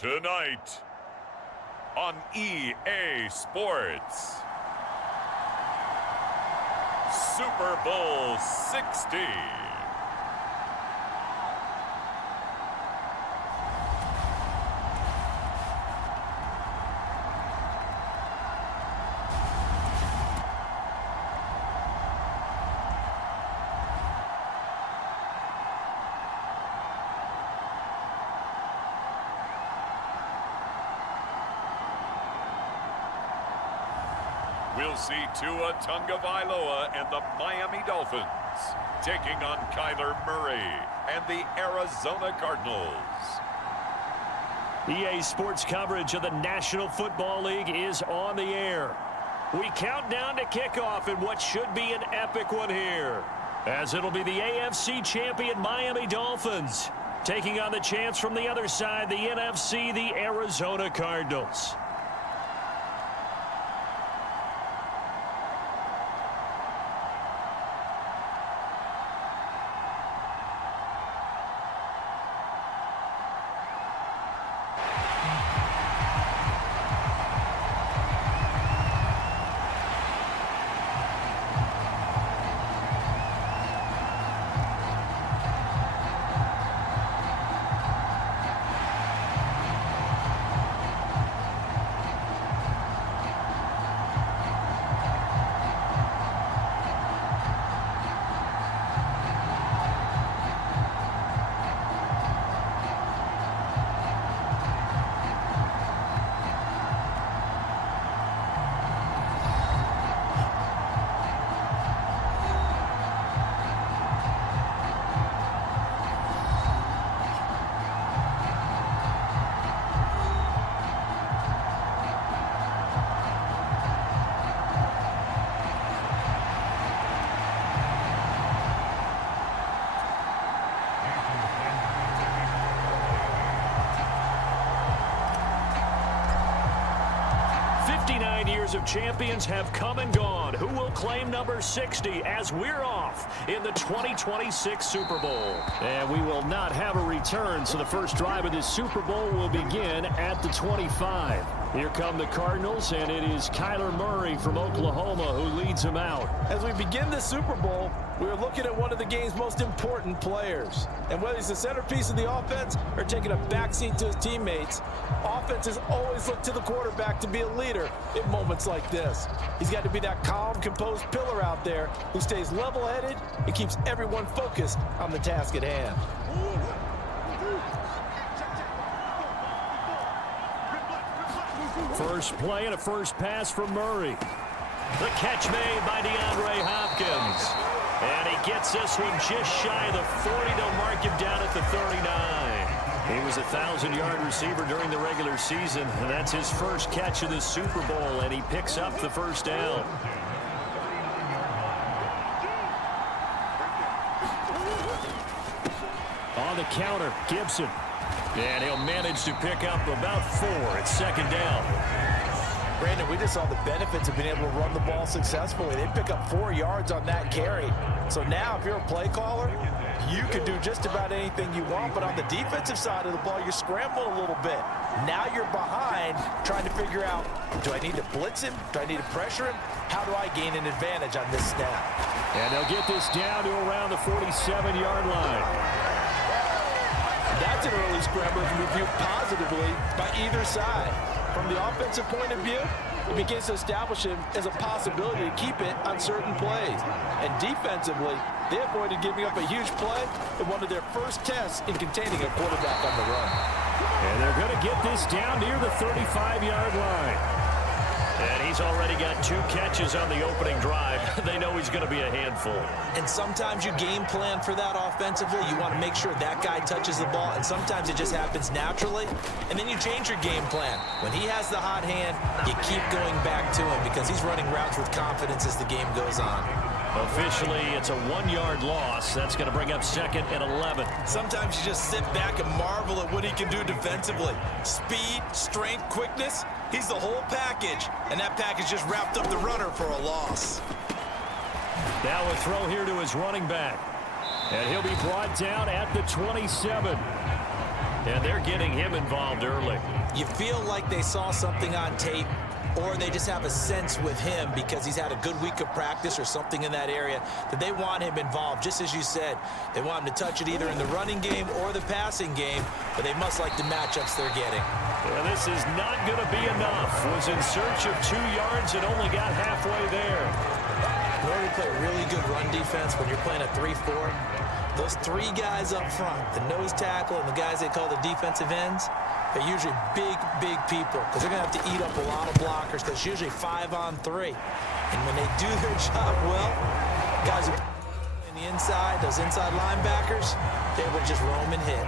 Tonight on EA Sports, Super Bowl 60. We'll see Tua Tagovailoa and the Miami Dolphins taking on Kyler Murray and the Arizona Cardinals. EA Sports coverage of the National Football League is on the air. We count down to kickoff in what should be an epic one here, as it'll be the AFC champion Miami Dolphins taking on the chance from the other side, the NFC, the Arizona Cardinals. Years of champions have come and gone. Who will claim number 60 as we're off in the 2026 Super Bowl? And we will not have a return, so the first drive of this Super Bowl will begin at the 25. Here come the Cardinals, and it is Kyler Murray from Oklahoma who leads them out. As we begin the Super Bowl, we are looking at one of the game's most important players. And whether he's the centerpiece of the offense or taking a backseat to his teammates, offenses always look to the quarterback to be a leader in moments like this. He's got to be that calm, composed pillar out there who stays level-headed and keeps everyone focused on the task at hand. First play and a first pass from Murray. The catch made by DeAndre Hopkins. And he gets this one just shy of the 40. They'll mark him down at the 39. He was a 1,000-yard receiver during the regular season, and that's his first catch of the Super Bowl, and he picks up the first down. On the counter, Gibson. And he'll manage to pick up about 4 at second down. Brandon, we just saw the benefits of being able to run the ball successfully. They pick up 4 yards on that carry. So now if you're a play caller, you can do just about anything you want. But on the defensive side of the ball, you're scrambling a little bit. Now you're behind trying to figure out, do I need to blitz him? Do I need to pressure him? How do I gain an advantage on this snap? And they'll get this down to around the 47-yard line. That's an early scramble to be viewed positively by either side. From the offensive point of view, it begins to establish him as a possibility to keep it on certain plays. And defensively, they avoided giving up a huge play in one of their first tests in containing a quarterback on the run. And they're going to get this down near the 35-yard line. And he's already got 2 catches on the opening drive. They know he's going to be a handful. And sometimes you game plan for that offensively. You want to make sure that guy touches the ball, and sometimes it just happens naturally. And then you change your game plan. When he has the hot hand, you keep going back to him because he's running routes with confidence as the game goes on. Officially, it's a 1-yard loss. That's going to bring up 2nd and 11. Sometimes you just sit back and marvel at what he can do defensively. Speed, strength, quickness. He's the whole package, and that package just wrapped up the runner for a loss. Now a throw here to his running back. And he'll be brought down at the 27. And they're getting him involved early. You feel like they saw something on tape, or they just have a sense with him because he's had a good week of practice or something in that area that they want him involved. Just as you said, they want him to touch it either in the running game or the passing game, but they must like the matchups they're getting. Yeah, this is not going to be enough. Was in search of 2 yards and only got halfway there. In order to play really good run defense when you're playing a 3-4, those 3 guys up front, the nose tackle and the guys they call the defensive ends, they're usually big people because they're going to have to eat up a lot of blockers because it's usually 5-on-3. And when they do their job well, guys who in the inside, those inside linebackers, they're able to just roam and hit.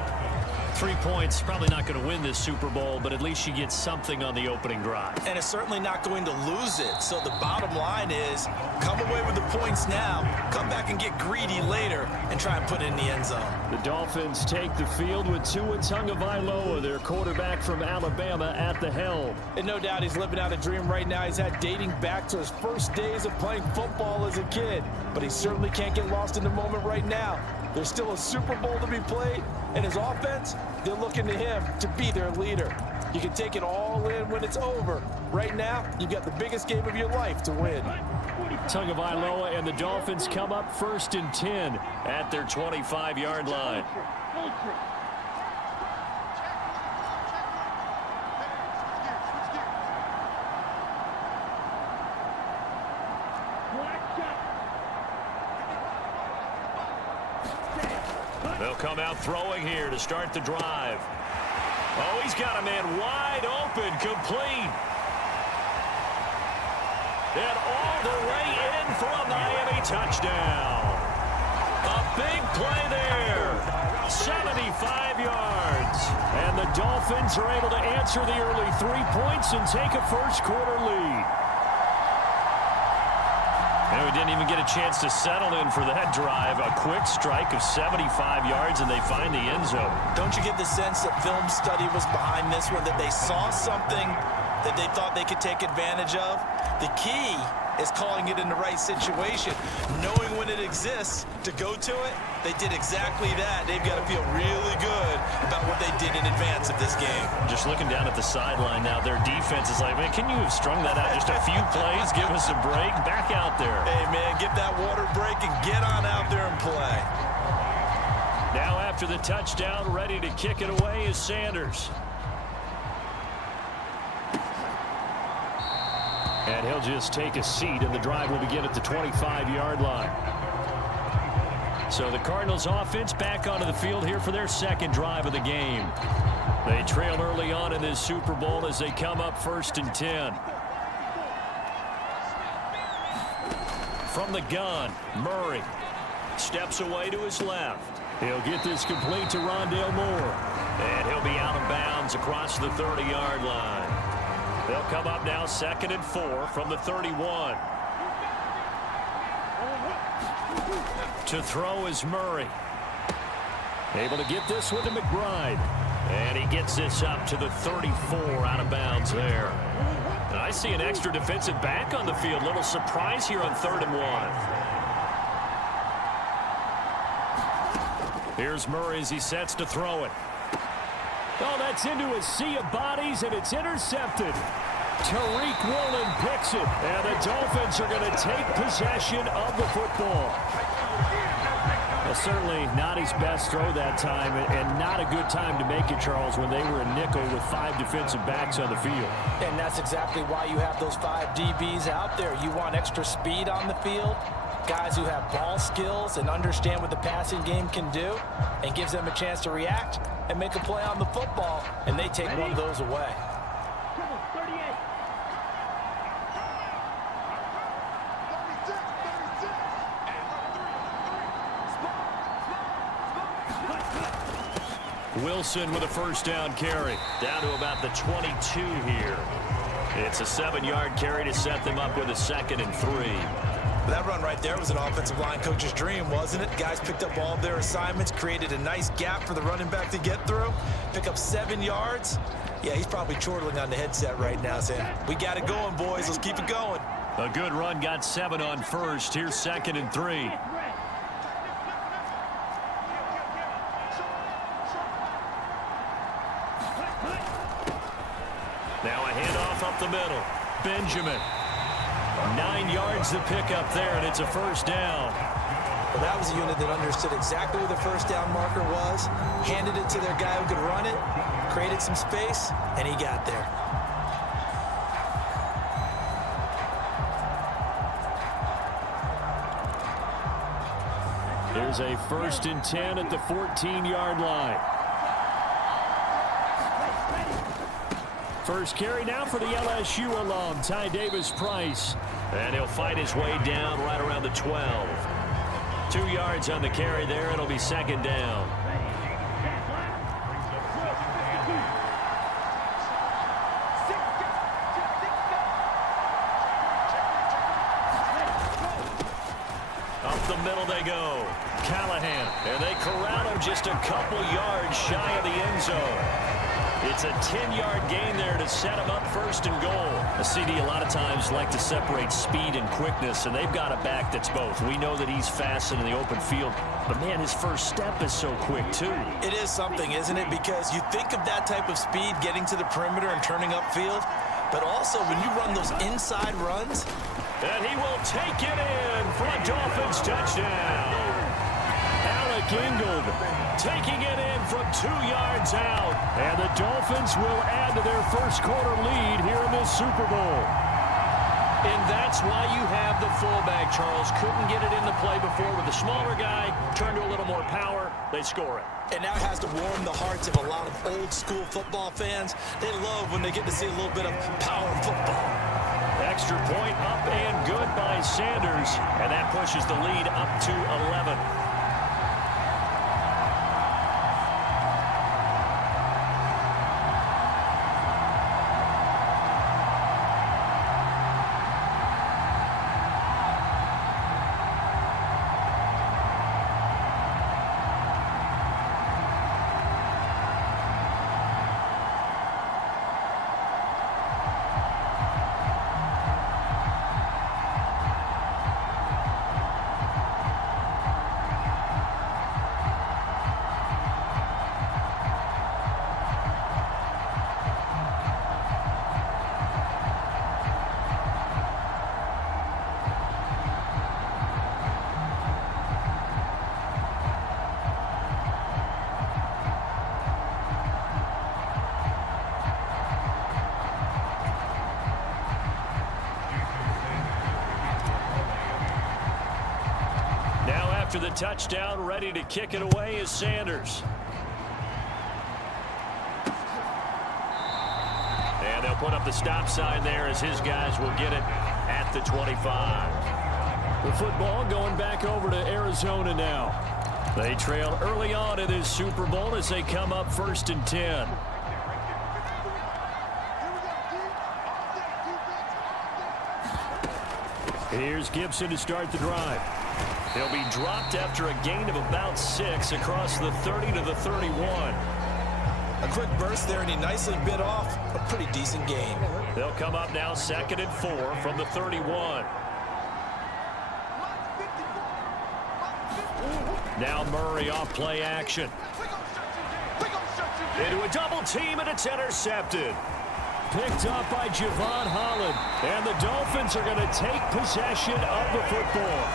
3 points, probably not going to win this Super Bowl, but at least you get something on the opening drive. And it's certainly not going to lose it. So the bottom line is, come away with the points now, come back and get greedy later, and try and put it in the end zone. The Dolphins take the field with Tua Tagovailoa, their quarterback from Alabama, at the helm. And no doubt he's living out a dream right now. He's had dating back to his first days of playing football as a kid. But he certainly can't get lost in the moment right now. There's still a Super Bowl to be played, and his offense, they're looking to him to be their leader. You can take it all in when it's over. Right now, you've got the biggest game of your life to win. Tagovailoa and the Dolphins come up 1st and 10 at their 25-yard line. They'll come out throwing here to start the drive. Oh, he's got a man wide open, complete. And all the way in for a Miami touchdown. A big play there. 75 yards. And the Dolphins are able to answer the early 3 points and take a first-quarter lead. And we didn't even get a chance to settle in for that drive. A quick strike of 75 yards, and they find the end zone. Don't you get the sense that film study was behind this one, that they saw something that they thought they could take advantage of? The key is calling it in the right situation, knowing when it exists to go to it. They did exactly that. They've got to feel really good about what they did in advance of this game. Just looking down at the sideline now, their defense is like, man, can you have strung that out just a few plays? Give us a break. Back out there. Hey, man, get that water break and get on out there and play. Now after the touchdown, ready to kick it away is Sanders. And he'll just take a seat, and the drive will begin at the 25-yard line. So the Cardinals offense back onto the field here for their second drive of the game. They trail early on in this Super Bowl as they come up 1st and 10. From the gun, Murray steps away to his left. He'll get this complete to Rondale Moore. And he'll be out of bounds across the 30-yard line. They'll come up now 2nd and 4 from the 31. To throw is Murray. Able to get this one to McBride. And he gets this up to the 34 out of bounds there. And I see an extra defensive back on the field. Little surprise here on 3rd and 1. Here's Murray as he sets to throw it. Oh, that's into a sea of bodies, and it's intercepted. Tariq Woolen picks it, and the Dolphins are going to take possession of the football. Well, certainly not his best throw that time, and not a good time to make it, Charles, when they were a nickel with 5 defensive backs on the field. And that's exactly why you have those 5 DBs out there. You want extra speed on the field, guys who have ball skills and understand what the passing game can do, and gives them a chance to react and make a play on the football, and they take one of those away. Wilson with a first down carry. Down to about the 22 here. It's a 7-yard carry to set them up with a 2nd and 3. That run right there was an offensive line coach's dream, wasn't it? Guys picked up all of their assignments, created a nice gap for the running back to get through, pick up 7 yards. Yeah, he's probably chortling on the headset right now saying, we got it going, boys. Let's keep it going. A good run, got 7 on first. Here's 2nd and 3. Now a handoff up the middle. Benjamin. 9 yards to pick up there, and it's a first down. Well, that was a unit that understood exactly where the first down marker was, handed it to their guy who could run it, created some space, and he got there. Here's a 1st and 10 at the 14-yard line. First carry now for the LSU alum, Ty Davis-Price. And he'll fight his way down right around the 12. 2 yards on the carry there. It'll be 2nd down. Up the middle they go. Callahan. And they corral him just a couple yards shy of the end zone. It's a 10-yard gain there to set him up 1st and goal. A CD a lot of times like to separate speed and quickness, and they've got a back that's both. We know that he's fast in the open field, but, man, his first step is so quick, too. It is something, isn't it? Because you think of that type of speed getting to the perimeter and turning upfield, but also when you run those inside runs. And he will take it in for a Dolphins touchdown. Alec Ingold taking it in from 2 yards out. And the Dolphins will add to their first quarter lead here in this Super Bowl. And that's why you have the fullback, Charles. Couldn't get it into play before with the smaller guy. Turned to a little more power. They score it. And that has to warm the hearts of a lot of old-school football fans. They love when they get to see a little bit of power football. Extra point up and good by Sanders. And that pushes the lead up to 11. After the touchdown, ready to kick it away is Sanders. And they'll put up the stop sign there as his guys will get it at the 25. The football going back over to Arizona now. They trail early on in this Super Bowl as they come up 1st and 10. Here's Gibson to start the drive. He'll be dropped after a gain of about 6 across the 30 to the 31. A quick burst there, and he nicely bit off a pretty decent gain. They'll come up now 2nd and 4 from the 31. Now Murray off play action. Into a double team, and it's intercepted. Picked up by Javon Holland. And the Dolphins are going to take possession of the football.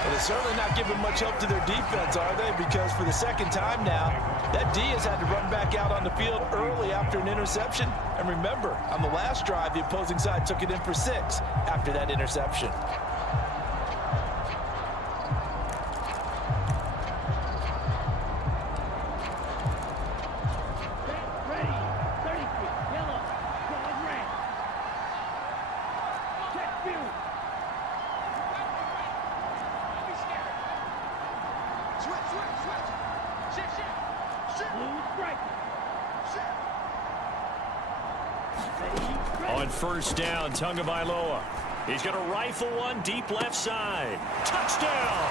Well, they're certainly not giving much help to their defense, are they? Because for the 2nd time now, that D has had to run back out on the field early after an interception. And remember, on the last drive, the opposing side took it in for 6 after that interception. On 1st down, Tagovailoa. He's going to rifle one deep left side. Touchdown!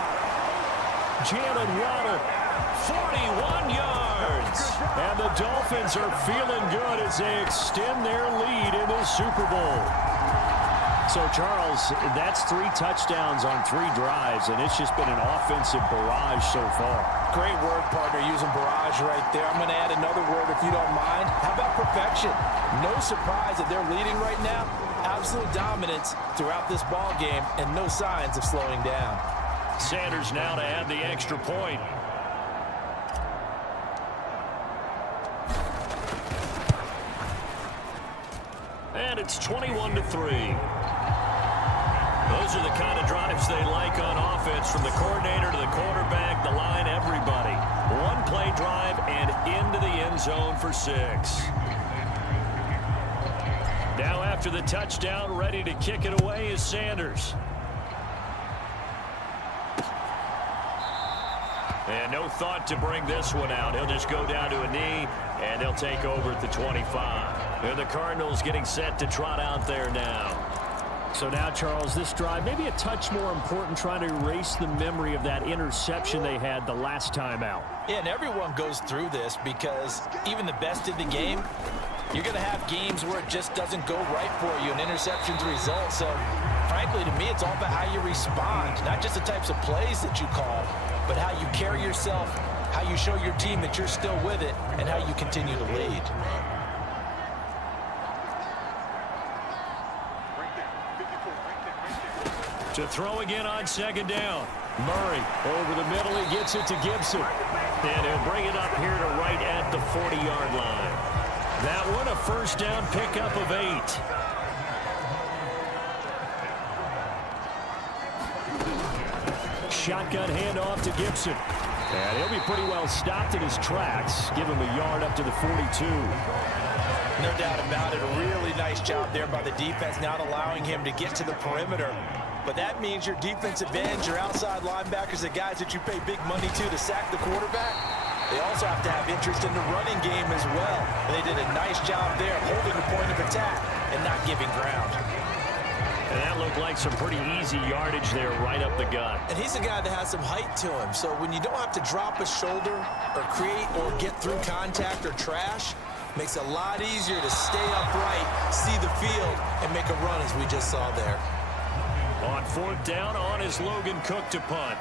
Jalen Waddle, 41 yards. And the Dolphins are feeling good as they extend their lead in this Super Bowl. So, Charles, that's 3 touchdowns on 3 drives, and it's just been an offensive barrage so far. Great work, partner, using barrage advantage right there. I'm going to add another word if you don't mind. How about perfection? No surprise that they're leading right now. Absolute dominance throughout this ball game and no signs of slowing down. Sanders now to add the extra point. And it's 21-3. Those are the kind of drives they like on offense, from the coordinator to the quarterback, the line, everybody. One play drive and into the end zone for 6. Now after the touchdown, ready to kick it away is Sanders. And no thought to bring this one out. He'll just go down to a knee, and they'll take over at the 25. And the Cardinals getting set to trot out there now. So now, Charles, this drive maybe a touch more important, trying to erase the memory of that interception they had the last time out. Yeah, and everyone goes through this because even the best in the game, you're going to have games where it just doesn't go right for you, and interceptions result. So, frankly, to me, it's all about how you respond, not just the types of plays that you call, but how you carry yourself, how you show your team that you're still with it, and how you continue to lead. To throw again on second down. Murray over the middle. He gets it to Gibson. And he'll bring it up here to right at the 40-yard line. That one a first down pickup of 8. Shotgun handoff to Gibson. And he'll be pretty well stopped in his tracks. Give him a yard up to the 42. No doubt about it. A really nice job there by the defense, not allowing him to get to the perimeter. But that means your defensive ends, your outside linebackers, the guys that you pay big money to sack the quarterback, they also have to have interest in the running game as well. And they did a nice job there, holding the point of attack and not giving ground. And that looked like some pretty easy yardage there right up the gut. And he's a guy that has some height to him. So when you don't have to drop a shoulder or create or get through contact or trash, makes it a lot easier to stay upright, see the field, and make a run as we just saw there. On fourth down, on is Logan Cook to punt.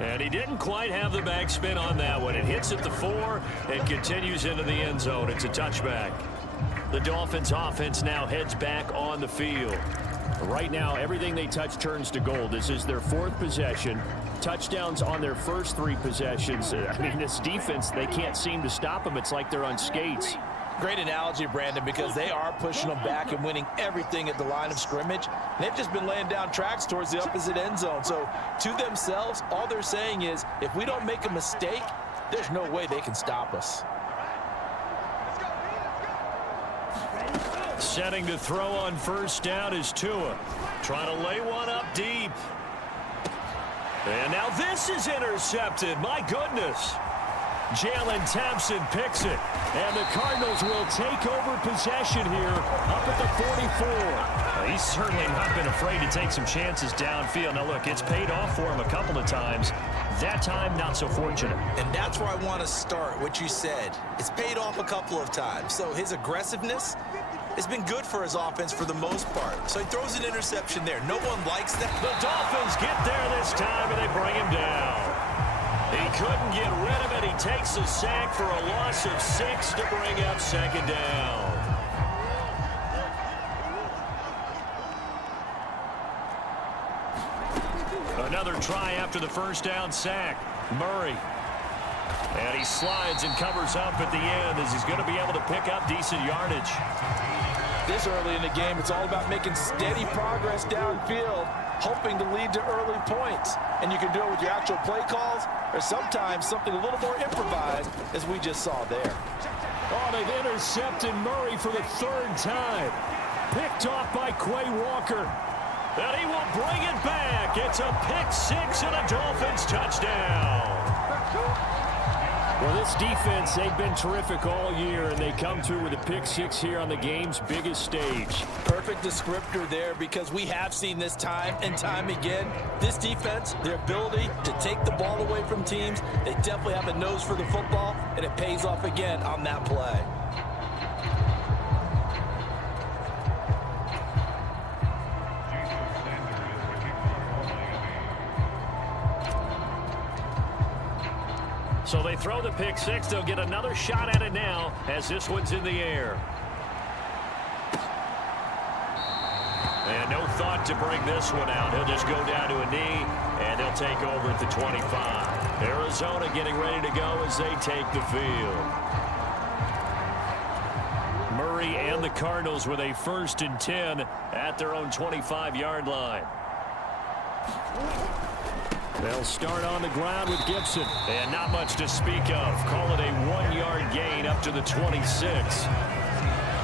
And he didn't quite have the backspin on that one. It hits at the 4 and continues into the end zone. It's a touchback. The Dolphins offense now heads back on the field. Right now, everything they touch turns to gold. This is their 4th possession. Touchdowns on their first 3 possessions. I mean, this defense, they can't seem to stop them. It's like they're on skates. Great analogy, Brandon, because they are pushing them back and winning everything at the line of scrimmage. They've just been laying down tracks towards the opposite end zone. So, to themselves, all they're saying is, if we don't make a mistake, there's no way they can stop us. Setting to throw on first down is Tua. Trying to lay one up deep. And now this is intercepted. My goodness. Jalen Thompson picks it. And the Cardinals will take over possession here up at the 44. He's certainly not been afraid to take some chances downfield. Now, look, it's paid off for him a couple of times. That time, not so fortunate. And that's where I want to start, what you said. It's paid off a couple of times. So his aggressiveness has been good for his offense for the most part. So he throws an interception there. No one likes that. The Dolphins get there this time, and they bring him down. He couldn't get rid of it. He takes a sack for a loss of 6 to bring up second down. Another try after the first down sack. Murray. And he slides and covers up at the end as he's going to be able to pick up decent yardage. This early in the game, it's all about making steady progress downfield, hoping to lead to early points. And you can do it with your actual play calls or sometimes something a little more improvised, as we just saw there. Oh, they've intercepted Murray for the 3rd time. Picked off by Quay Walker. And he will bring it back. It's a pick 6 and a Dolphins touchdown. Well, this defense, they've been terrific all year, and they come through with a pick 6 here on the game's biggest stage. Perfect descriptor there, because we have seen this time and time again. This defense, their ability to take the ball away from teams, they definitely have a nose for the football, and it pays off again on that play. So they throw the pick six. They'll get another shot at it now as this one's in the air. And no thought to bring this one out. He'll just go down to a knee, and they'll take over at the 25. Arizona getting ready to go as they take the field. Murray and the Cardinals with a 1st and 10 at their own 25-yard line. They'll start on the ground with Gibson. And not much to speak of. Call it a 1-yard gain up to the 26.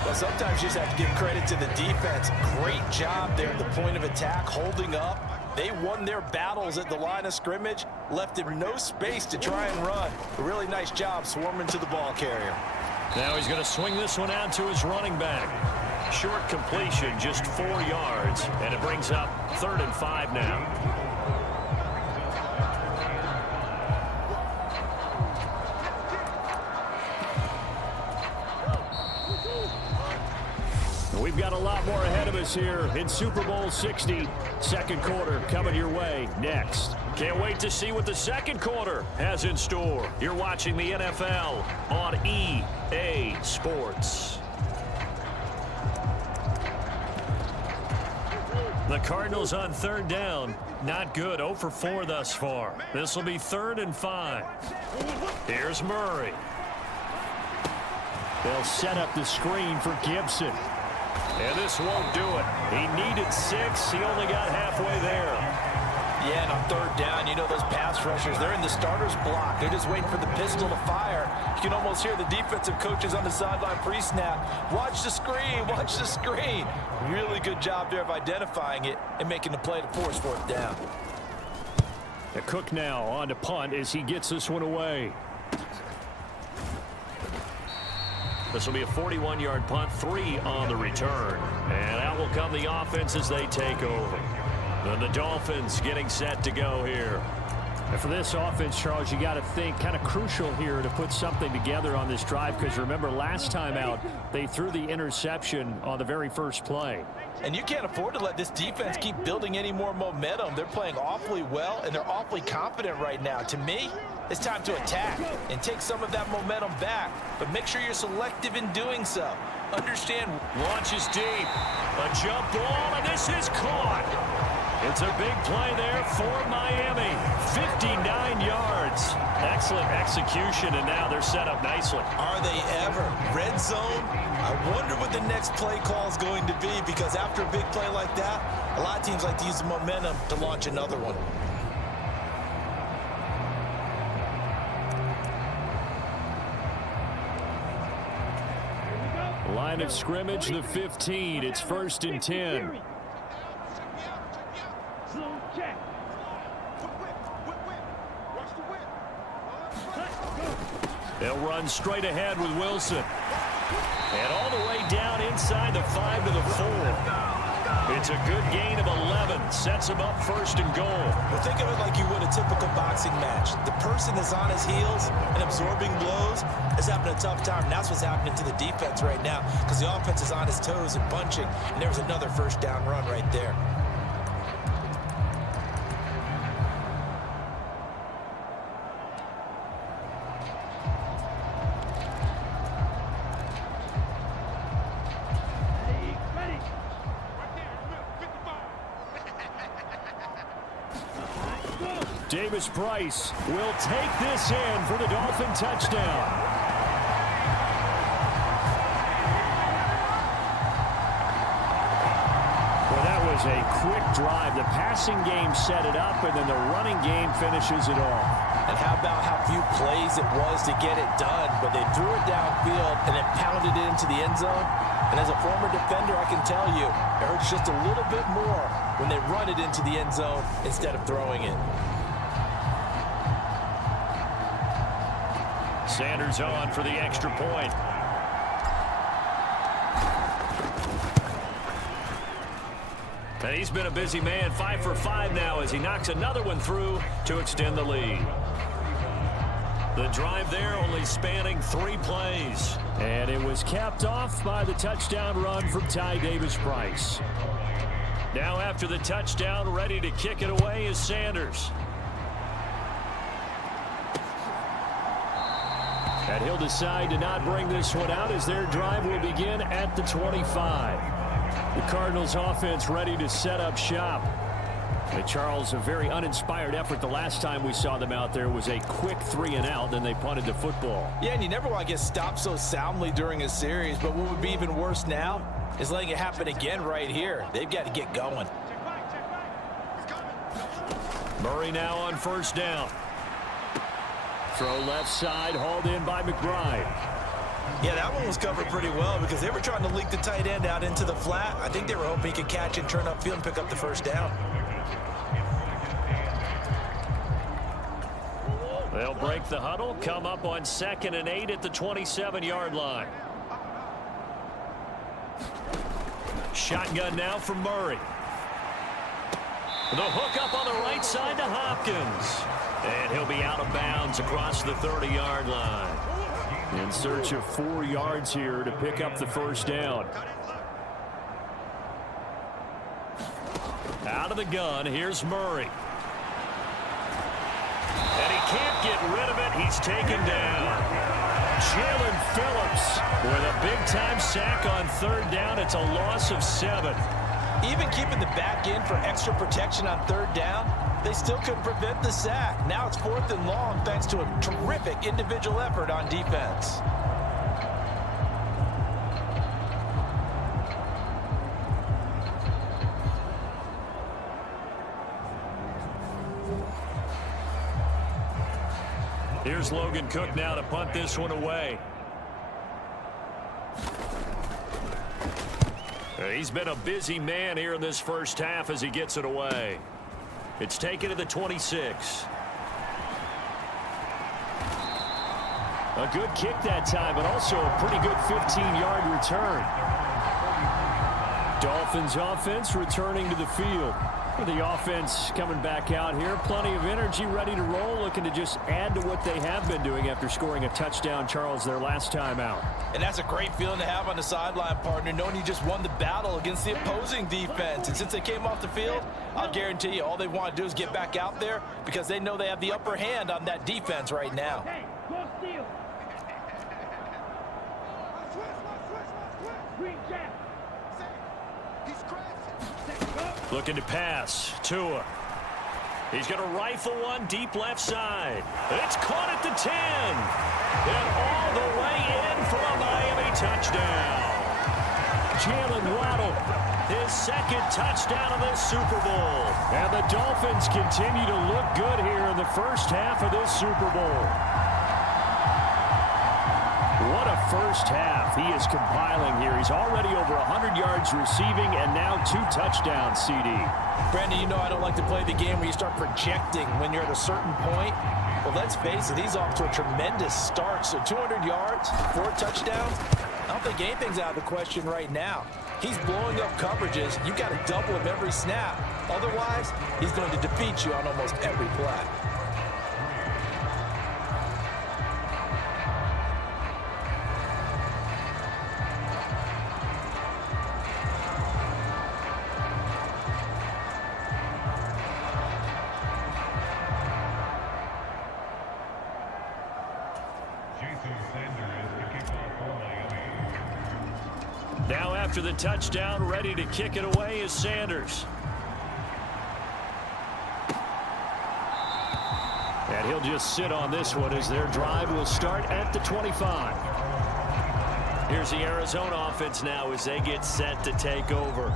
Well, sometimes you just have to give credit to the defense. Great job there at the point of attack, holding up. They won their battles at the line of scrimmage, left him no space to try and run. A really nice job swarming to the ball carrier. Now he's going to swing this one out to his running back. Short completion, just 4 yards, and it brings up 3rd and 5 now. We've got a lot more ahead of us here in Super Bowl 60. Second quarter coming your way next. Can't wait to see what the second quarter has in store. You're watching the NFL on EA Sports. The Cardinals on 3rd down. Not good. 0 for 4 thus far. This will be 3rd and 5. Here's Murray. They'll set up the screen for Gibson. And this won't do it. He needed 6. He only got halfway there. Yeah, and on 3rd down, you know those pass rushers, they're in the starter's block. They're just waiting for the pistol to fire. You can almost hear the defensive coaches on the sideline pre-snap. Watch the screen, watch the screen. Really good job there of identifying it and making the play to force 4th down. The Cook now on to punt as he gets this one away. This will be a 41-yard punt, 3 on the return. And out will come the offense as they take over. And the Dolphins getting set to go here. And for this offense, Charles, you got to think kind of crucial here to put something together on this drive, because remember last time out they threw the interception on the very first play. And you can't afford to let this defense keep building any more momentum. They're playing awfully well, and they're awfully confident right now. To me, it's time to attack and take some of that momentum back, but make sure you're selective in doing so. Understand. Launches deep. A jump ball, and this is caught. It's a big play there for Miami. 59 yards. Excellent execution, and now they're set up nicely. Are they ever? Red zone? I wonder what the next play call is going to be, because after a big play like that, a lot of teams like to use the momentum to launch another one. Line of scrimmage, the 15. It's 1st and 10. They'll run straight ahead with Wilson. And all the way down inside the 5 to the 4. It's a good gain of 11. Sets him up 1st and goal. Well, think of it like you would a typical boxing match. The person that's on his heels and absorbing blows is having a tough time. And that's what's happening to the defense right now, because the offense is on his toes and bunching. And there was another 1st down run right there. Davis Price will take this in for the Dolphin touchdown. Well, that was a quick drive. The passing game set it up, and then the running game finishes it off. And how about how few plays it was to get it done, but they threw it downfield and then pounded it into the end zone. And as a former defender, I can tell you, it hurts just a little bit more when they run it into the end zone instead of throwing it. Sanders on for the extra point. And he's been a busy man. 5 for 5 now as he knocks another one through to extend the lead. The drive there only spanning 3 plays. And it was capped off by the touchdown run from Ty Davis Price. Now after the touchdown, ready to kick it away is Sanders. And he'll decide to not bring this one out as their drive will begin at the 25. The Cardinals offense ready to set up shop. And Charles, a very uninspired effort the last time we saw them out there was a quick 3-and-out, then they punted the football. Yeah, and you never want to get stopped so soundly during a series, but what would be even worse now is letting it happen again right here. They've got to get going. Murray now on first down. Throw left side, hauled in by McBride. Yeah, that one was covered pretty well because they were trying to leak the tight end out into the flat. I think they were hoping he could catch and turn upfield and pick up the first down. They'll break the huddle, come up on 2nd and 8 at the 27-yard line. Shotgun now from Murray. The hook up on the right side to Hopkins. And he'll be out of bounds across the 30-yard line. In search of 4 yards here to pick up the first down. Out of the gun, here's Murray. And he can't get rid of it. He's taken down. Jalen Phillips with a big-time sack on 3rd down. It's a loss of 7. Even keeping the back end for extra protection on 3rd down, they still couldn't prevent the sack. Now it's 4th and long thanks to a terrific individual effort on defense. Here's Logan Cook now to punt this one away. He's been a busy man here in this first half as he gets it away. It's taken to the 26. A good kick that time, but also a pretty good 15-yard return. Dolphins offense returning to the field. The offense coming back out here. Plenty of energy, ready to roll, looking to just add to what they have been doing after scoring a touchdown, Charles, their last time out. And that's a great feeling to have on the sideline, partner, knowing you just won the battle against the opposing defense. And since they came off the field, I'll guarantee you all they want to do is get back out there because they know they have the upper hand on that defense right now. Looking to pass. Tua. He's going to rifle one deep left side. It's caught at the 10. And all the way in for a Miami touchdown. Jalen Waddle, his 2nd touchdown of this Super Bowl. And the Dolphins continue to look good here in the first half of this Super Bowl. What a first half he is compiling here. He's already over 100 yards receiving and now 2 touchdowns, CD. Brandon, you know I don't like to play the game where you start projecting when you're at a certain point. But let's face it, he's off to a tremendous start. So 200 yards, 4 touchdowns. I don't think anything's out of the question right now. He's blowing up coverages. You got to double him every snap. Otherwise, he's going to defeat you on almost every play. Now after the touchdown, ready to kick it away is Sanders. And he'll just sit on this one as their drive will start at the 25. Here's the Arizona offense now as they get set to take over.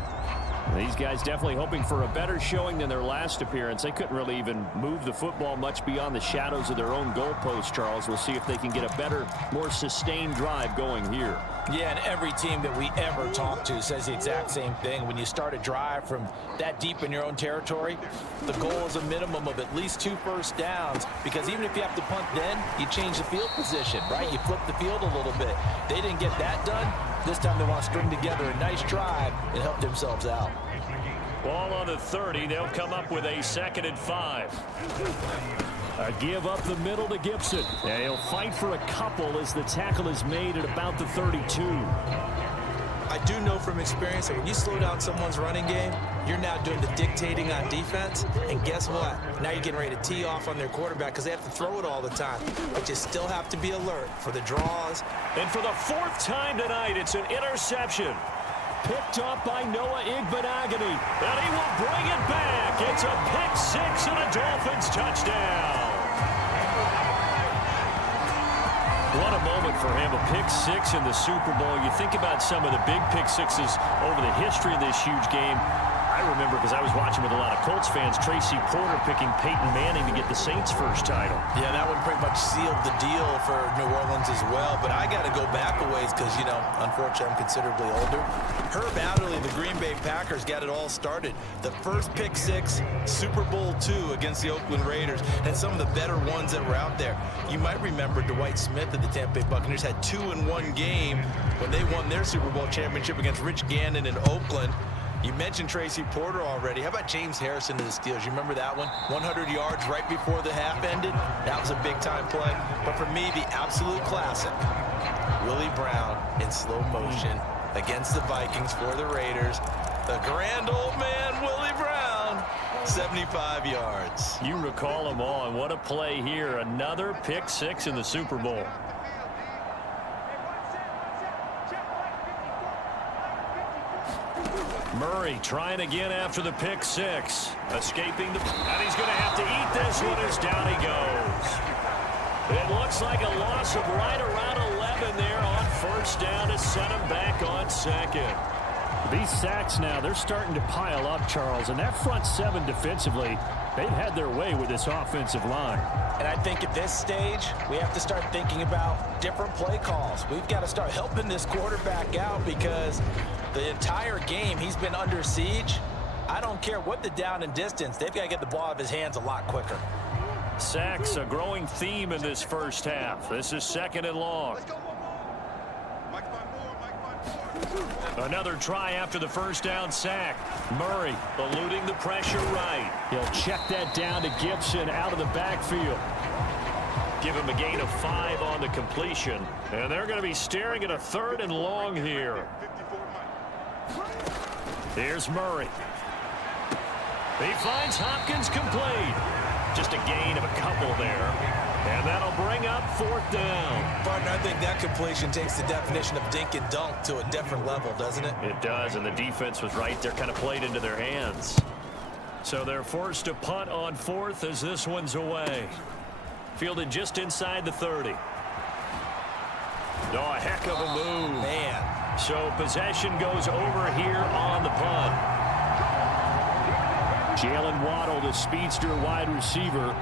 These guys definitely hoping for a better showing than their last appearance. They couldn't really even move the football much beyond the shadows of their own goalpost, Charles. We'll see if they can get a better, more sustained drive going here. Yeah, and every team that we ever talk to says the exact same thing. When you start a drive from that deep in your own territory, the goal is a minimum of at least 2 first downs, because even if you have to punt then, you change the field position, right? You flip the field a little bit. They didn't get that done. This time they want to string together a nice drive and help themselves out. Ball on the 30. They'll come up with a 2nd and 5. A give up the middle to Gibson. And he'll fight for a couple as the tackle is made at about the 32. I do know from experience that when you slow down someone's running game, you're now doing the dictating on defense. And guess what? Now you're getting ready to tee off on their quarterback because they have to throw it all the time. But you still have to be alert for the draws. And for the 4th time tonight, it's an interception. Picked up by Noah Igbenogany. And he will bring it back. It's a pick 6 and a Dolphins touchdown. What a moment for him, a pick 6 in the Super Bowl. You think about some of the big pick 6s over the history of this huge game. I remember, because I was watching with a lot of Colts fans, Tracy Porter picking Peyton Manning to get the Saints' first title. Yeah, that one pretty much sealed the deal for New Orleans as well. But I got to go back a ways because, you know, unfortunately I'm considerably older. Herb Adderley, the Green Bay Packers, got it all started. The first pick 6, Super Bowl II against the Oakland Raiders, and some of the better ones that were out there. You might remember Dwight Smith of the Tampa Bay Buccaneers had 2 in one game when they won their Super Bowl championship against Rich Gannon in Oakland. You mentioned Tracy Porter already. How about James Harrison to the Steelers? You remember that one? 100 yards right before the half ended. That was a big-time play. But for me, the absolute classic, Willie Brown in slow motion against the Vikings for the Raiders. The grand old man, Willie Brown, 75 yards. You recall them all, and what a play here. Another pick 6 in the Super Bowl. Murray trying again after the pick 6. Escaping the... And he's going to have to eat this one as down he goes. It looks like a loss of right around 11 there on first down to set him back on second. These sacks now, they're starting to pile up, Charles. And that front 7 defensively, they've had their way with this offensive line. And I think at this stage, we have to start thinking about different play calls. We've got to start helping this quarterback out because the entire game he's been under siege. I don't care what the down and distance. They've got to get the ball out of his hands a lot quicker. Sacks, a growing theme in this first half. This is 2nd and long. Another try after the first down sack. Murray eluding the pressure right. He'll check that down to Gibson out of the backfield. Give him a gain of 5 on the completion. And they're going to be staring at a 3rd and long here. Here's Murray. He finds Hopkins complete. Just a gain of a couple there. And that'll bring up 4th down. Partner, I think that completion takes the definition of dink and dunk to a different level, doesn't it? It does, and the defense was right there, kind of played into their hands. So they're forced to punt on 4th as this one's away. Fielded just inside the 30. Oh, a heck of a move. Man. So possession goes over here on the punt. Jalen Waddle, the speedster wide receiver,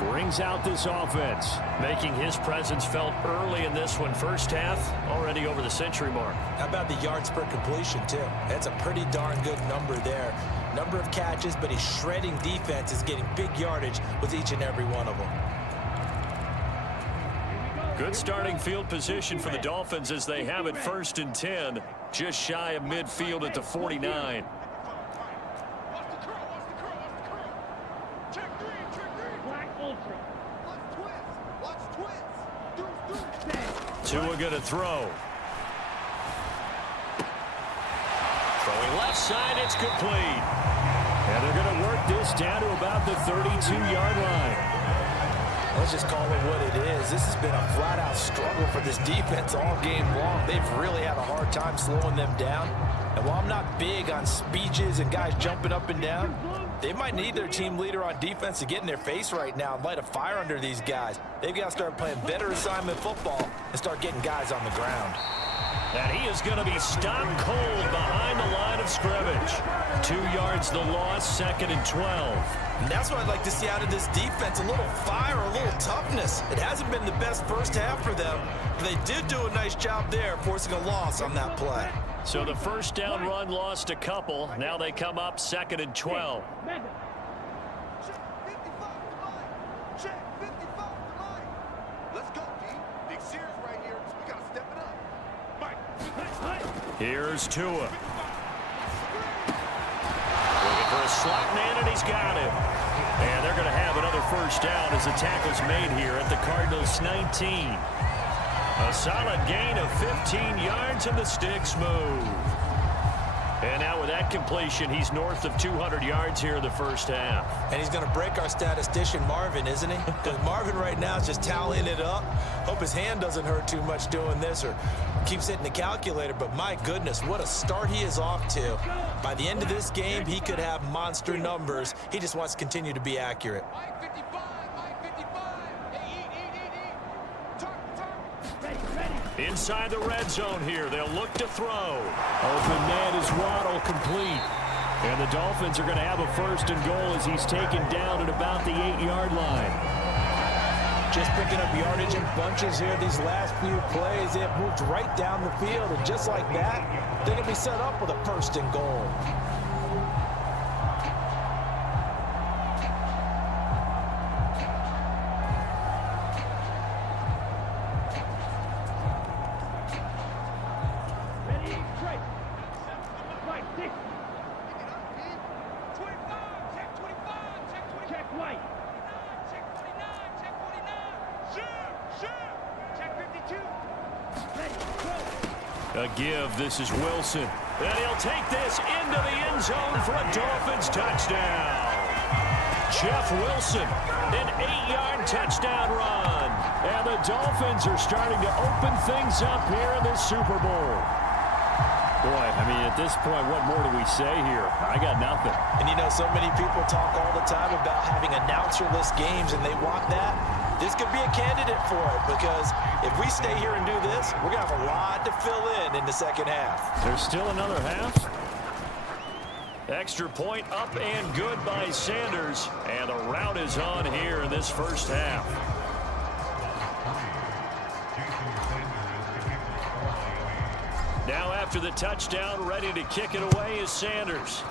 brings out this offense. Making his presence felt early in this one. First half, already over the century mark. How about the yards per completion, too? That's a pretty darn good number there. Number of catches, but he's shredding defense, is getting big yardage with each and every one of them. Good starting field position for the Dolphins as they have it 1st and 10, just shy of midfield at the 49. Tua going to throw. Throwing left side, it's complete. And they're going to work this down to about the 32-yard line. Let's just call it what it is. This has been a flat-out struggle for this defense all game long. They've really had a hard time slowing them down. And while I'm not big on speeches and guys jumping up and down, they might need their team leader on defense to get in their face right now and light a fire under these guys. They've got to start playing better assignment football and start getting guys on the ground. And he is going to be stopped cold behind the line of scrimmage. 2 yards the loss, 2nd and 12. And that's what I'd like to see out of this defense, a little fire, a little toughness. It hasn't been the best first half for them, but they did do a nice job there, forcing a loss on that play. So the first down run lost a couple. Now they come up 2nd and 12. Here's Tua. Looking for a slot man, and he's got him. And they're going to have another first down as the tackle's made here at the Cardinals' 19. A solid gain of 15 yards, and the sticks move. And now with that completion, he's north of 200 yards here in the first half. And he's going to break our statistician, Marvin, isn't he? Because Marvin right now is just tallying it up. Hope his hand doesn't hurt too much doing this or keeps hitting the calculator. But my goodness, what a start he is off to. By the end of this game, he could have monster numbers. He just wants to continue to be accurate. Inside the red zone here, they'll look to throw. Open man is Waddle, complete. And the Dolphins are going to have a first and goal as he's taken down at about the 8-yard line. Just picking up yardage in bunches here these last few plays. They have moved right down the field, and just like that, they're going to be set up with a first and goal. A give, this is Wilson. And he'll take this into the end zone for a Dolphins touchdown. Jeff Wilson, an 8-yard touchdown run. And the Dolphins are starting to open things up here in the Super Bowl. Boy, I mean, at this point, what more do we say here? I got nothing. And you know, so many people talk all the time about having announcer-less games, and they want that. This could be a candidate for it, because if we stay here and do this, we're going to have a lot to fill in the second half. There's still another half. Extra point up and good by Sanders. And the route is on here in this first half. Now after the touchdown, ready to kick it away is Sanders.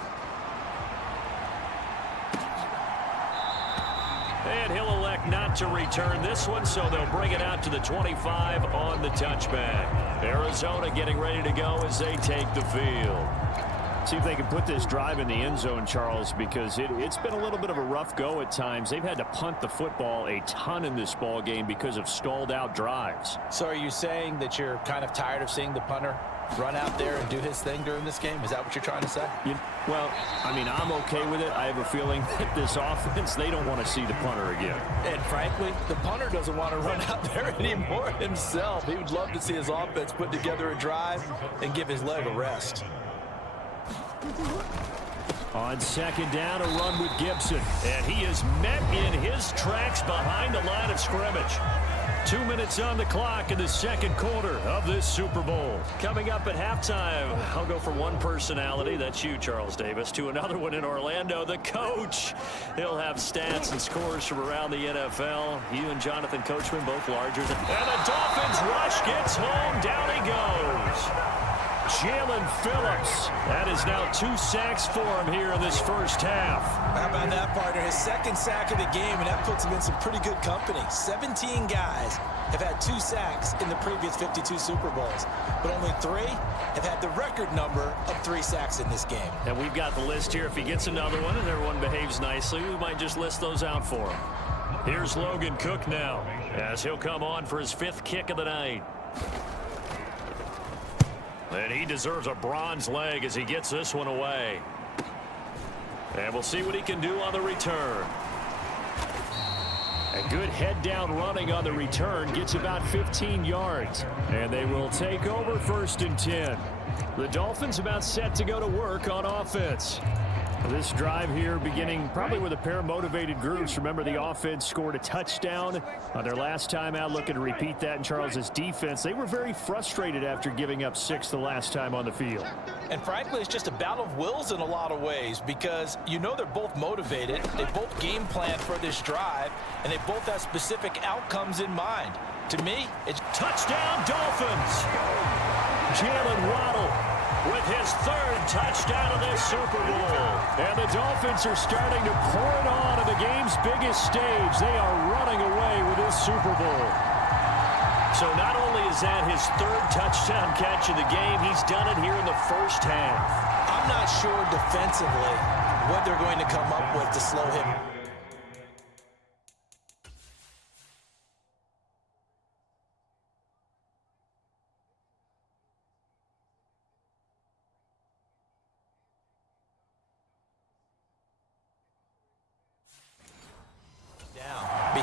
And he'll elect not to return this one, so they'll bring it out to the 25 on the touchback. Arizona getting ready to go as they take the field. See if they can put this drive in the end zone, Charles, because it's been a little bit of a rough go at times. They've had to punt the football a ton in this ball game because of stalled out drives. So are you saying that you're kind of tired of seeing the punter run out there and do his thing during this game? Is that what you're trying to say? Well, I mean, I'm okay with it. I have a feeling that this offense, they don't want to see the punter again. And frankly, the punter doesn't want to run out there anymore himself. He would love to see his offense put together a drive and give his leg a rest. On second down, a run with Gibson. And he is met in his tracks behind the line of scrimmage. 2 minutes on the clock in the second quarter of this Super Bowl. Coming up at halftime, I'll go from one personality, that's you, Charles Davis, to another one in Orlando, the coach. He'll have stats and scores from around the NFL. You and Jonathan Coachman, both larger than... And the Dolphins rush gets home. Down he goes. Jalen Phillips. That is now 2 sacks for him here in this first half. How about that, partner? His second sack of the game, and that puts him in some pretty good company. 17 guys have had 2 sacks in the previous 52 Super Bowls, but only 3 have had the record number of 3 sacks in this game. And we've got the list here. If he gets another one and everyone behaves nicely, we might just list those out for him. Here's Logan Cook now, as he'll come on for his 5th kick of the night. And he deserves a bronze leg as he gets this one away. And we'll see what he can do on the return. A good head down running on the return, gets about 15 yards. And they will take over 1st and 10. The Dolphins about set to go to work on offense. This drive here beginning probably with a pair of motivated groups. Remember, the offense scored a touchdown on their last time out. Looking to repeat that in Charles's defense. They were very frustrated after giving up 6 the last time on the field. And frankly, it's just a battle of wills in a lot of ways, because you know they're both motivated. They both game plan for this drive, and they both have specific outcomes in mind. To me, it's touchdown Dolphins. Jalen Waddle with his 3rd touchdown of this Super Bowl. And the Dolphins are starting to pour it on the game's biggest stage. They are running away with this Super Bowl. So not only is that his 3rd touchdown catch of the game, he's done it here in the first half. I'm not sure defensively what they're going to come up with to slow him.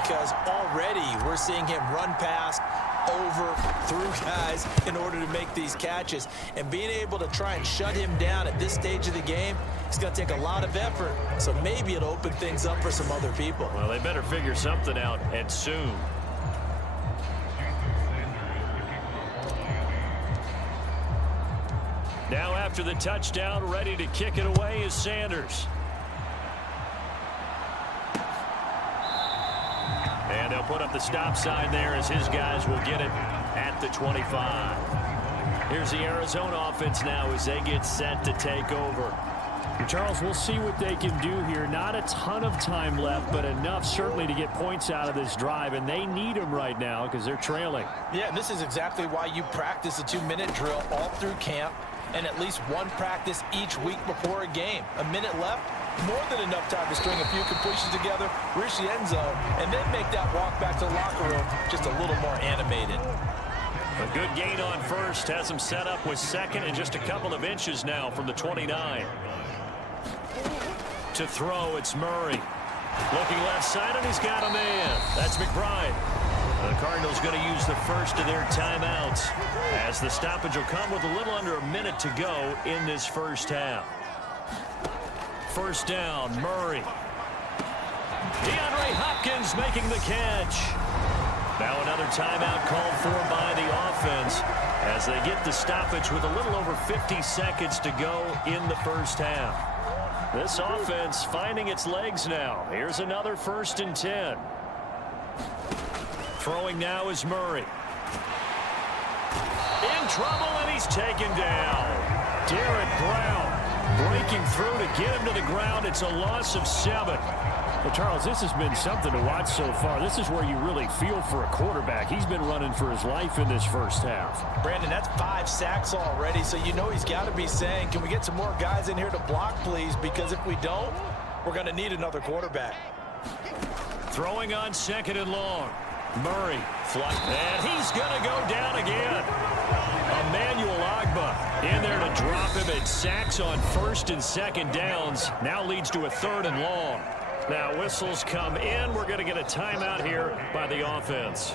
because already we're seeing him run past, over, through guys in order to make these catches. And being able to try and shut him down at this stage of the game, it's going to take a lot of effort. So maybe it'll open things up for some other people. Well, they better figure something out, and soon. Now after the touchdown, ready to kick it away is Sanders. And they'll put up the stop sign there as his guys will get it at the 25. Here's the Arizona offense now as they get set to take over. Charles, we'll see what they can do here. Not a ton of time left, but enough certainly to get points out of this drive, and they need them right now because they're trailing. Yeah, and this is exactly why you practice a 2-minute drill all through camp and at least one practice each week before a game. A minute left, more than enough time to string a few completions together, reach the end zone, and then make that walk back to the locker room just a little more animated. A good gain on first has him set up with second and just a couple of inches now from the 29. To throw, it's Murray. Looking left side, and he's got a man. That's McBride. The Cardinals going to use the first of their timeouts as the stoppage will come with a little under a minute to go in this first half. First down, Murray. DeAndre Hopkins making the catch. Now another timeout called for by the offense as they get the stoppage with a little over 50 seconds to go in the first half. This offense finding its legs now. Here's another 1st and 10. Throwing now is Murray. In trouble, and he's taken down. Derek Brown breaking through to get him to the ground. It's a loss of 7. Well, Charles, this has been something to watch so far. This is where you really feel for a quarterback. He's been running for his life in this first half. Brandon, that's 5 sacks already, so you know he's got to be saying, can we get some more guys in here to block, please? Because if we don't, we're going to need another quarterback. Throwing on 2nd and long. Murray, and he's going to go down again. Emmanuel Ogbah in there to drop him. It sacks on 1st and 2nd downs. Now leads to a 3rd and long. Now whistles come in. We're going to get a timeout here by the offense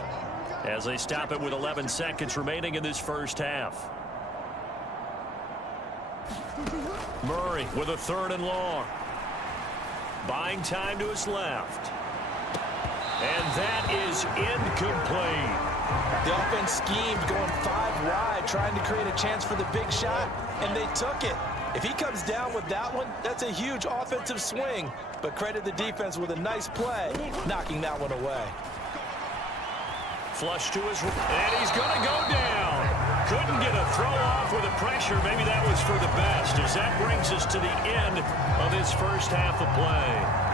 as they stop it with 11 seconds remaining in this first half. Murray with a 3rd and long. Buying time to his left. And that is incomplete. The offense schemed going 5 wide, trying to create a chance for the big shot, and they took it. If he comes down with that one, that's a huge offensive swing. But credit the defense with a nice play, knocking that one away. Flush to his, and he's going to go down. Couldn't get a throw off with the pressure. Maybe that was for the best, as that brings us to the end of this first half of play.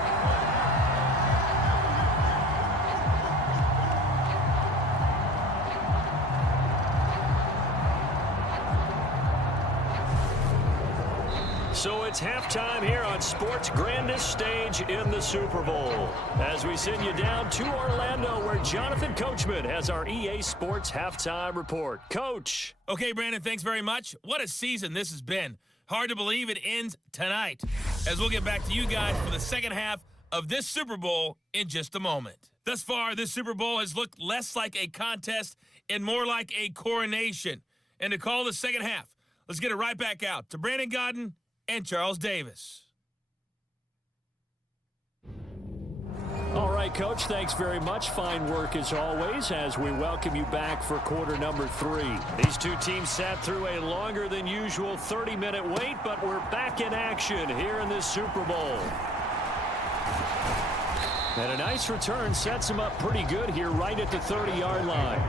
So it's halftime here on sports' grandest stage in the Super Bowl. As we send you down to Orlando, where Jonathan Coachman has our EA Sports halftime report. Coach. Okay, Brandon, thanks very much. What a season this has been. Hard to believe it ends tonight, as we'll get back to you guys for the second half of this Super Bowl in just a moment. Thus far, this Super Bowl has looked less like a contest and more like a coronation. And to call the second half, let's get it right back out to Brandon Godden and Charles Davis. All right, Coach, thanks very much. Fine work as always as we welcome you back for quarter number 3. These two teams sat through a longer than usual 30-minute wait, but we're back in action here in this Super Bowl. And a nice return sets them up pretty good here right at the 30-yard line.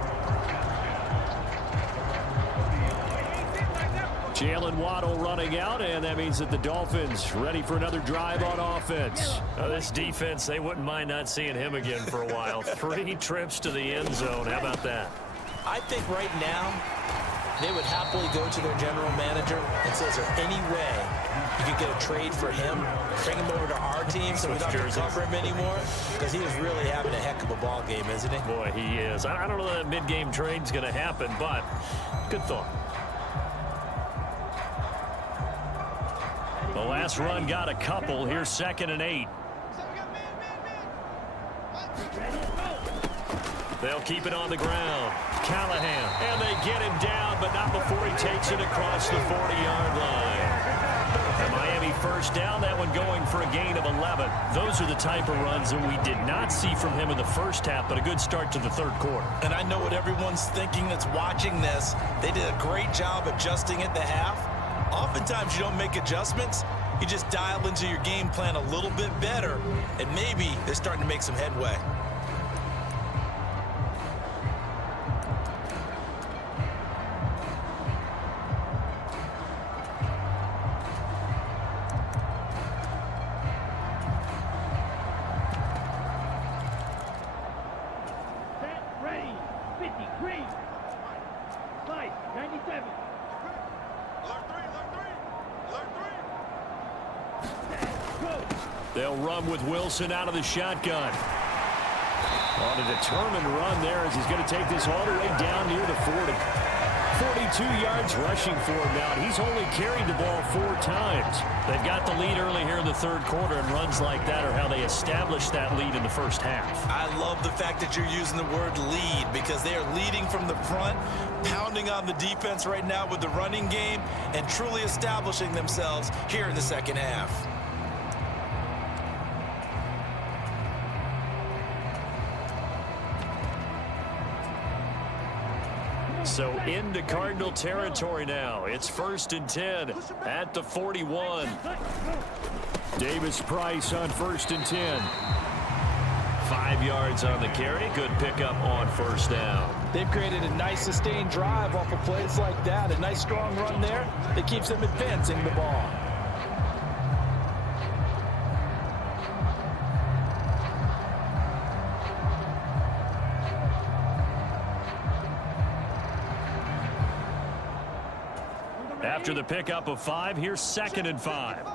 Jalen Waddle running out, and that means that the Dolphins ready for another drive on offense. This defense, they wouldn't mind not seeing him again for a while. 3 trips to the end zone. How about that? I think right now they would happily go to their general manager and say, is there any way you could get a trade for him, bring him over to our team so we don't have to cover him anymore? Because he is really having a heck of a ball game, isn't he? Boy, he is. I don't know that mid-game trade's going to happen, but good thought. The last run got a couple. Here's 2nd and 8. They'll keep it on the ground. Callahan. And they get him down, but not before he takes it across the 40-yard line. And Miami first down, that one going for a gain of 11. Those are the type of runs that we did not see from him in the first half, but a good start to the third quarter. And I know what everyone's thinking that's watching this. They did a great job adjusting at the half. Oftentimes you don't make adjustments. You just dial into your game plan a little bit better, and maybe they're starting to make some headway. They'll run with Wilson out of the shotgun. On a determined run there as he's going to take this all the way down near the 40. 42 yards rushing for him now. He's only carried the ball 4 times. They've got the lead early here in the third quarter, and runs like that are how they established that lead in the first half. I love the fact that you're using the word lead because they are leading from the front, pounding on the defense right now with the running game, and truly establishing themselves here in the second half. So into Cardinal territory now. It's 1st and 10 at the 41. Davis Price on 1st and 10. 5 yards on the carry. Good pickup on first down. They've created a nice sustained drive off of plays like that. A nice strong run there that keeps them advancing the ball. After the pickup of 5, here's 2nd and 5.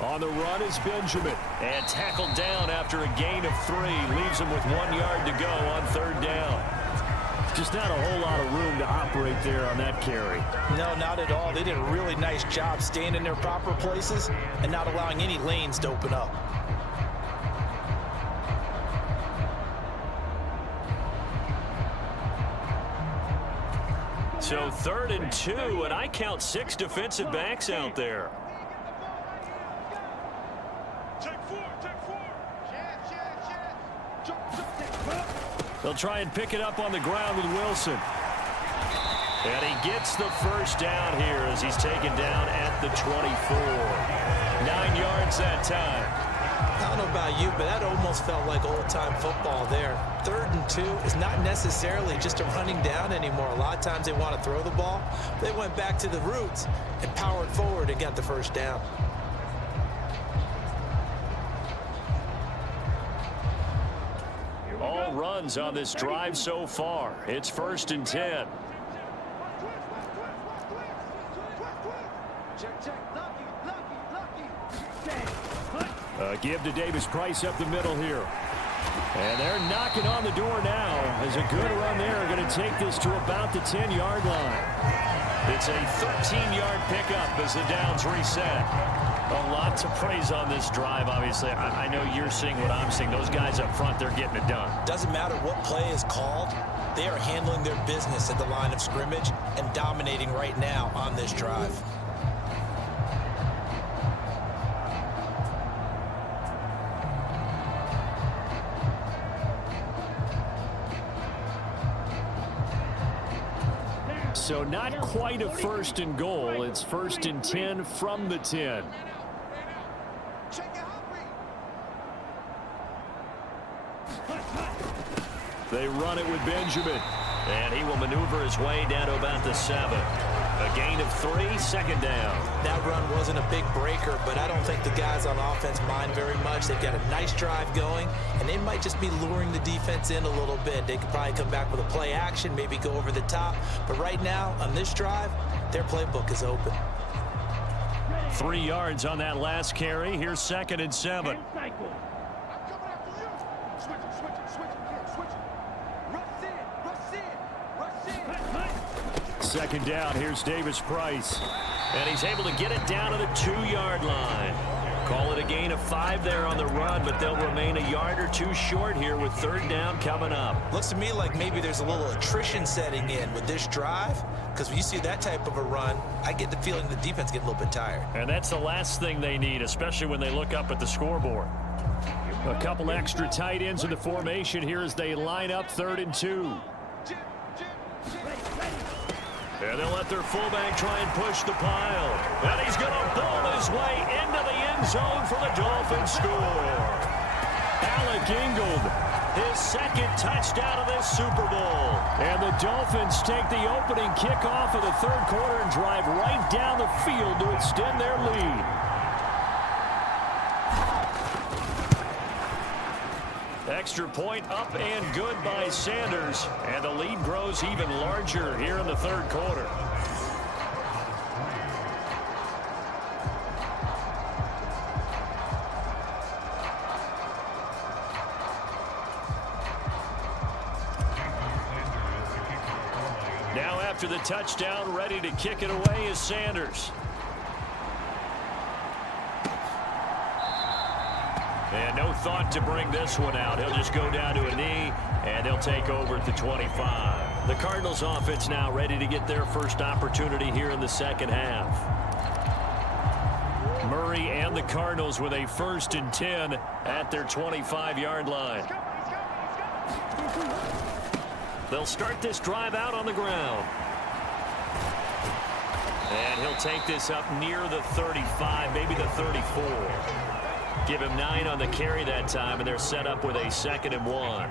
On the run is Benjamin. And tackled down after a gain of 3. Leaves him with 1 yard to go on 3rd down. Just not a whole lot of room to operate there on that carry. No, not at all. They did a really nice job staying in their proper places and not allowing any lanes to open up. So 3rd and 2, and I count 6 defensive backs out there. They'll try and pick it up on the ground with Wilson. And he gets the first down here as he's taken down at the 24. 9 yards that time. I don't know about you, but that almost felt like old-time football there. 3rd and 2 is not necessarily just a running down anymore. A lot of times they want to throw the ball. They went back to the roots and powered forward and got the first down. All runs on this drive so far. It's 1st and 10. Give to Davis Price up the middle here. And they're knocking on the door now as a good run there. Going to take this to about the 10-yard line. It's a 13-yard pickup as the downs reset. A lot to praise on this drive, obviously. I know you're seeing what I'm seeing. Those guys up front, they're getting it done. Doesn't matter what play is called. They are handling their business at the line of scrimmage and dominating right now on this drive. So not quite a 1st and goal. It's 1st and 10 from the 10. They run it with Benjamin. And he will maneuver his way down to about the 7. A gain of 3, 2nd down. That run wasn't a big breaker, but I don't think the guys on offense mind very much. They've got a nice drive going, and they might just be luring the defense in a little bit. They could probably come back with a play action, maybe go over the top. But right now, on this drive, their playbook is open. 3 yards on that last carry. Here's 2nd and 7. Second down, here's Davis Price. And he's able to get it down to the 2-yard line. Call it a gain of 5 there on the run, but they'll remain a yard or 2 short here with 3rd down coming up. Looks to me like maybe there's a little attrition setting in with this drive, because when you see that type of a run, I get the feeling the defense getting a little bit tired. And that's the last thing they need, especially when they look up at the scoreboard. A couple extra tight ends in the formation here as they line up 3rd and 2. And they'll let their fullback try and push the pile. And he's going to bowl his way into the end zone for the Dolphins score. Alec Ingold, his 2nd touchdown of this Super Bowl. And the Dolphins take the opening kickoff of the 3rd quarter and drive right down the field to extend their lead. Extra point up and good by Sanders. And the lead grows even larger here in the 3rd quarter. Now after the touchdown, ready to kick it away is Sanders. And no thought to bring this one out. He'll just go down to a knee, and they'll take over at the 25. The Cardinals offense now ready to get their first opportunity here in the 2nd half. Murray and the Cardinals with a 1st and 10 at their 25-yard line. They'll start this drive out on the ground. And he'll take this up near the 35, maybe the 34. Give him 9 on the carry that time, and they're set up with a 2nd and 1.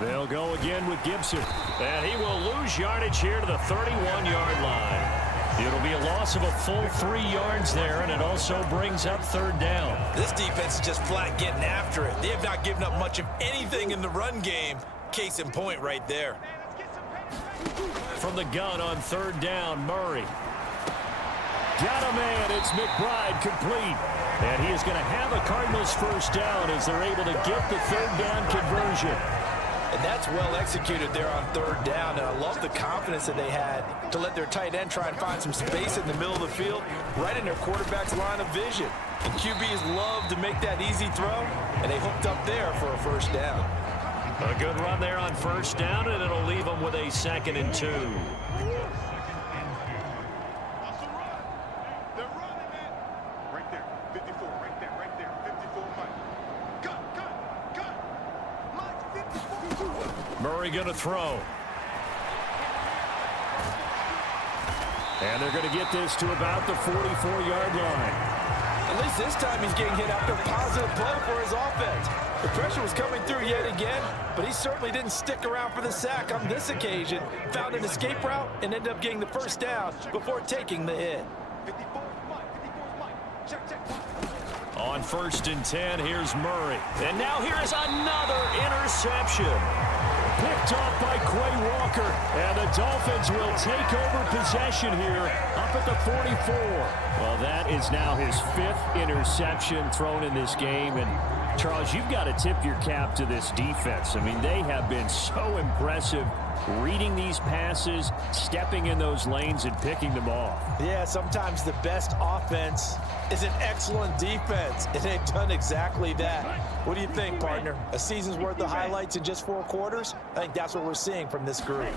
They'll go again with Gibson. And he will lose yardage here to the 31-yard line. It'll be a loss of a full 3 yards there, and it also brings up 3rd down. This defense is just flat getting after it. They have not given up much of anything in the run game. Case in point right there. From the gun on 3rd down, Murray. Got a man. It's McBride complete. And he is going to have a Cardinals 1st down as they're able to get the 3rd down conversion. And that's well executed there on 3rd down. And I love the confidence that they had to let their tight end try and find some space in the middle of the field, right in their quarterback's line of vision. And QBs love to make that easy throw, and they hooked up there for a 1st down. A good run there on 1st down, and it'll leave them with a 2nd and 2. Murray going to throw. And they're going to get this to about the 44-yard line. At least this time he's getting hit after a positive play for his offense. The pressure was coming through yet again, but he certainly didn't stick around for the sack on this occasion. Found an escape route and ended up getting the 1st down before taking the hit. On 1st and 10, here's Murray. And now here's another interception. Picked off by Quay Walker. And the Dolphins will take over possession here up at the 44. Well, that is now his 5th interception thrown in this game. And, Charles, you've got to tip your cap to this defense. I mean, they have been so impressive reading these passes, stepping in those lanes, and picking them off. Yeah, sometimes the best offense is an excellent defense, and they've done exactly that. What do you think, partner? A season's worth of highlights in just 4 quarters? I think that's what we're seeing from this group.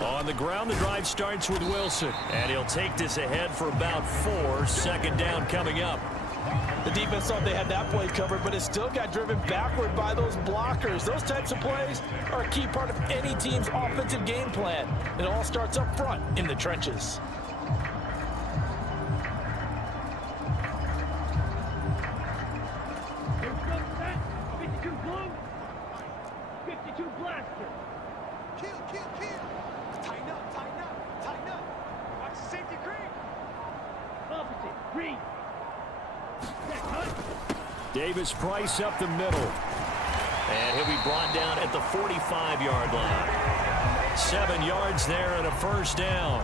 On the ground, the drive starts with Wilson, and he'll take this ahead for about 4. 2nd down coming up. The defense thought they had that play covered, but it still got driven backward by those blockers. Those types of plays are a key part of any team's offensive game plan. It all starts up front in the trenches. Davis Price up the middle. And he'll be brought down at the 45-yard line. 7 yards there and a 1st down.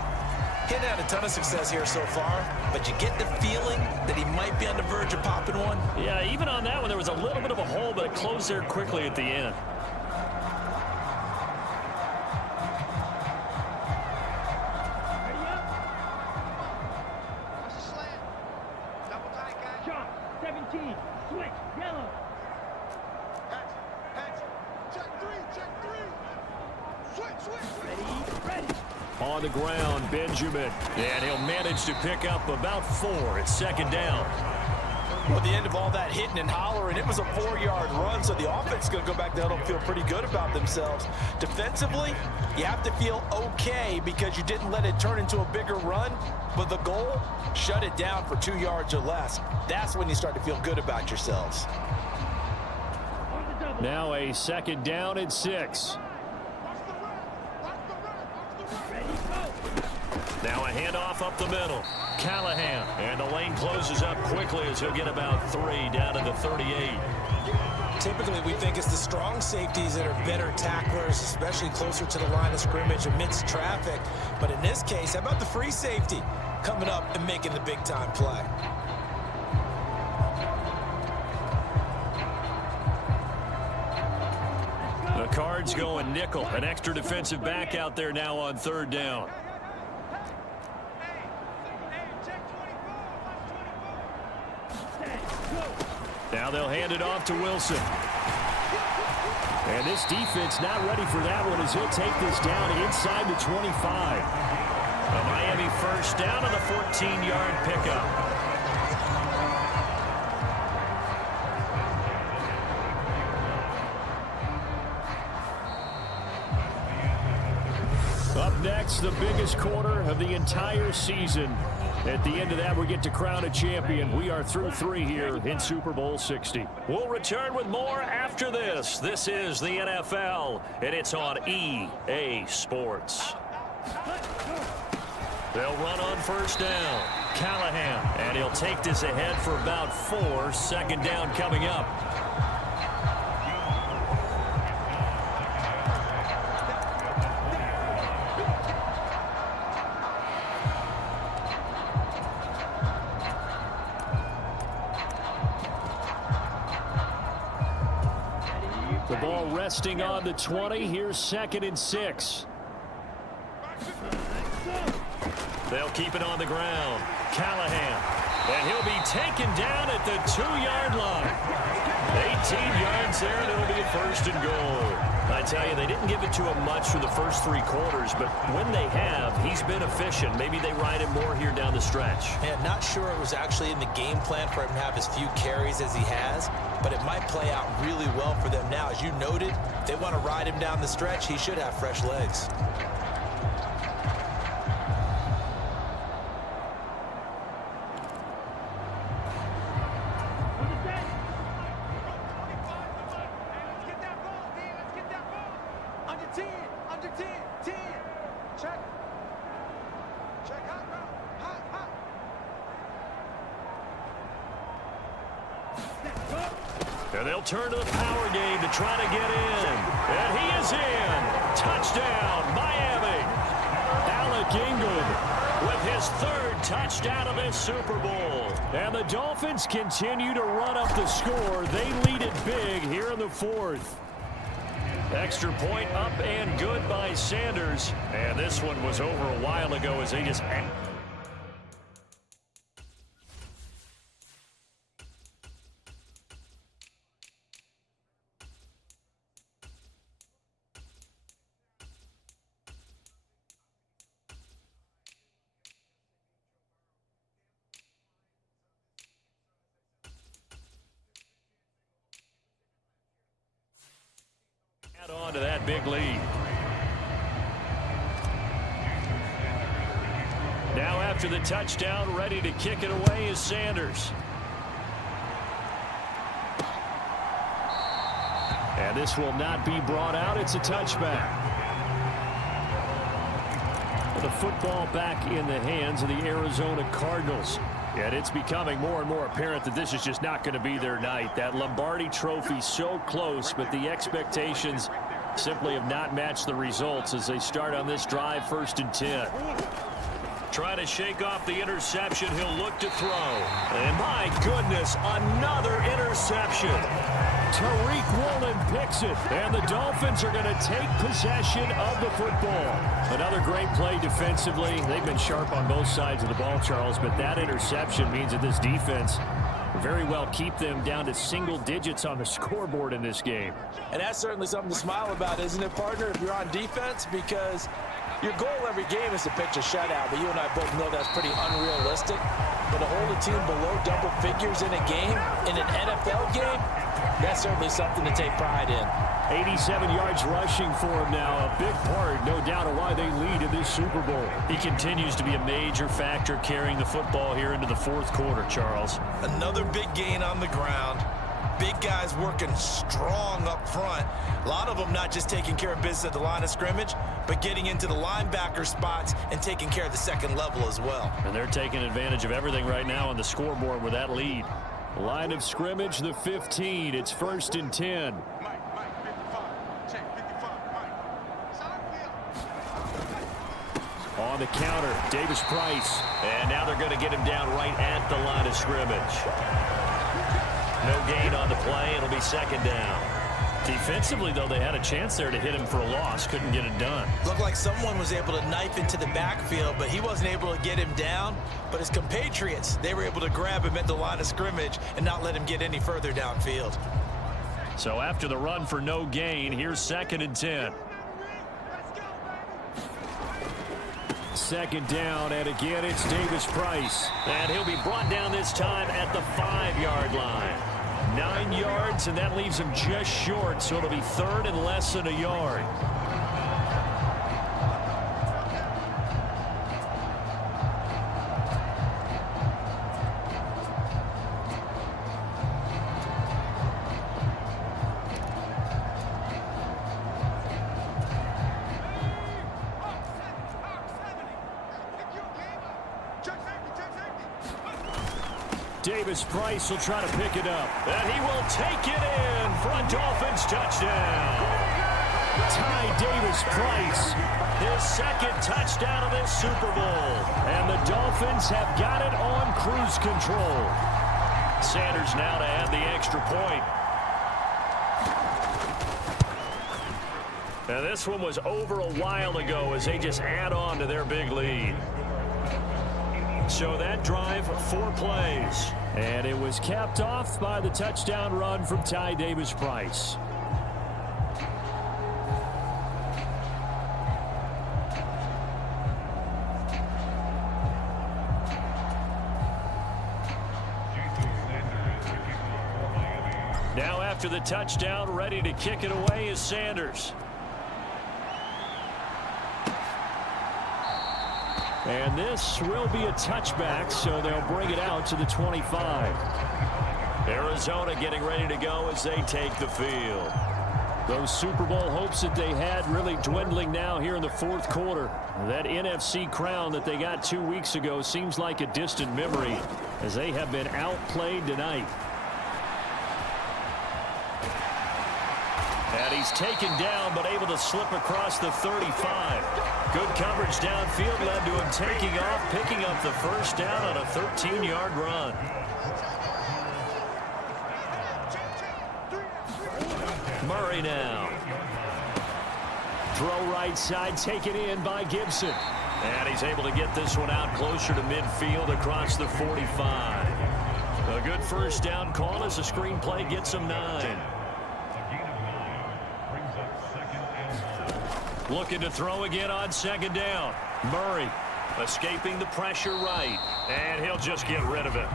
He hadn't had a ton of success here so far, but you get the feeling that he might be on the verge of popping one. Yeah, even on that one, there was a little bit of a hole, but it closed there quickly at the end. on the ground, Benjamin. And he'll manage to pick up about 4 at second down. Well, at the end of all that hitting and hollering, it was a 4-yard run, so the offense is going to go back there and feel pretty good about themselves. Defensively, you have to feel okay because you didn't let it turn into a bigger run, but the goal, shut it down for 2 yards or less. That's when you start to feel good about yourselves. Now a second down and 6. Now a handoff up the middle. Callahan. And the lane closes up quickly as he'll get about 3 down to the 38. Typically, we think it's the strong safeties that are better tacklers, especially closer to the line of scrimmage amidst traffic. But in this case, how about the free safety coming up and making the big-time play? The Cards going nickel. An extra defensive back out there now on 3rd down. Now they'll hand it off to Wilson. And this defense not ready for that one as he'll take this down inside the 25. A Miami first down on the 14-yard pickup. Up next, the biggest quarter of the entire season. At the end of that, we get to crown a champion. We are through 3 here in Super Bowl 60. We'll return with more after this. This is the NFL, and it's on EA Sports. They'll run on first down. Callahan, and he'll take this ahead for about 4. Second down coming up. The ball resting on the 20. Here's 2nd and 6. They'll keep it on the ground. Callahan. And he'll be taken down at the 2-yard line. 18 yards there, and it'll be a 1st and goal. I tell you, they didn't give it to him much for the first 3 quarters, but when they have, he's been efficient. Maybe they ride him more here down the stretch. Man, not sure it was actually in the game plan for him to have as few carries as he has, but it might play out really well for them now. As you noted, if they want to ride him down the stretch, he should have fresh legs. And they'll turn to the power game to try to get in. And he is in. Touchdown, Miami. Alec Ingold with his 3rd touchdown of this Super Bowl. And the Dolphins continue to run up the score. They lead it big here in the 4th. Extra point up and good by Sanders. And this one was over a while ago as they just... on to that big lead. Now after the touchdown, ready to kick it away is Sanders. And this will not be brought out. It's a touchback. The football back in the hands of the Arizona Cardinals. And it's becoming more and more apparent that this is just not going to be their night. That Lombardi trophy so close, but the expectations simply have not matched the results as they start on this drive, 1st and 10. Trying to shake off the interception. He'll look to throw. And my goodness, another interception. Tariq Woolen picks it. And the Dolphins are going to take possession of the football. Another great play defensively. They've been sharp on both sides of the ball, Charles, but that interception means that this defense very well keep them down to single digits on the scoreboard in this game. And that's certainly something to smile about, isn't it, partner, if you're on defense? Because Your goal every game is to pitch a shutout, but you and I both know that's pretty unrealistic. But to hold a team below double figures in a game, in an NFL game, that's certainly something to take pride in. 87 yards rushing for him now. A big part, no doubt, of why they lead in this Super Bowl. He continues to be a major factor carrying the football here into the fourth quarter, Charles. Another big gain on the ground. Big guys working strong up front. A lot of them not just taking care of business at the line of scrimmage, but getting into the linebacker spots and taking care of the second level as well. And they're taking advantage of everything right now on the scoreboard with that lead. Line of scrimmage, the 15. It's 1st and 10. On the counter, Davis Price. And now they're going to get him down right at the line of scrimmage. No gain on the play. It'll be second down. Defensively, though, they had a chance there to hit him for a loss. Couldn't get it done. Looked like someone was able to knife into the backfield, but he wasn't able to get him down. But his compatriots, they were able to grab him at the line of scrimmage and not let him get any further downfield. So after the run for no gain, here's 2nd and 10. Second down, and again, it's Davis Price. And he'll be brought down this time at the 5-yard line. 9 yards, and that leaves him just short, so it'll be 3rd and less than a yard. Davis Price will try to pick it up. And he will take it in for a Dolphins touchdown. Ty Davis Price, his 2nd touchdown of this Super Bowl. And the Dolphins have got it on cruise control. Sanders now to add the extra point. And this one was over a while ago as they just add on to their big lead. So that drive, 4 plays. And it was capped off by the touchdown run from Ty Davis Price. Now after the touchdown, ready to kick it away is Sanders. And this will be a touchback, so they'll bring it out to the 25. Arizona getting ready to go as they take the field. Those Super Bowl hopes that they had really dwindling now here in the fourth quarter. That NFC crown that they got 2 weeks ago seems like a distant memory as they have been outplayed tonight. And he's taken down but able to slip across the 35. Good coverage downfield led to him taking off, picking up the first down on a 13-yard run. Murray now. Throw right side, taken in by Gibson. And he's able to get this one out closer to midfield across the 45. A good first down call as the screenplay gets him 9. Looking to throw again on 2nd down. Murray escaping the pressure right. And he'll just get rid of it.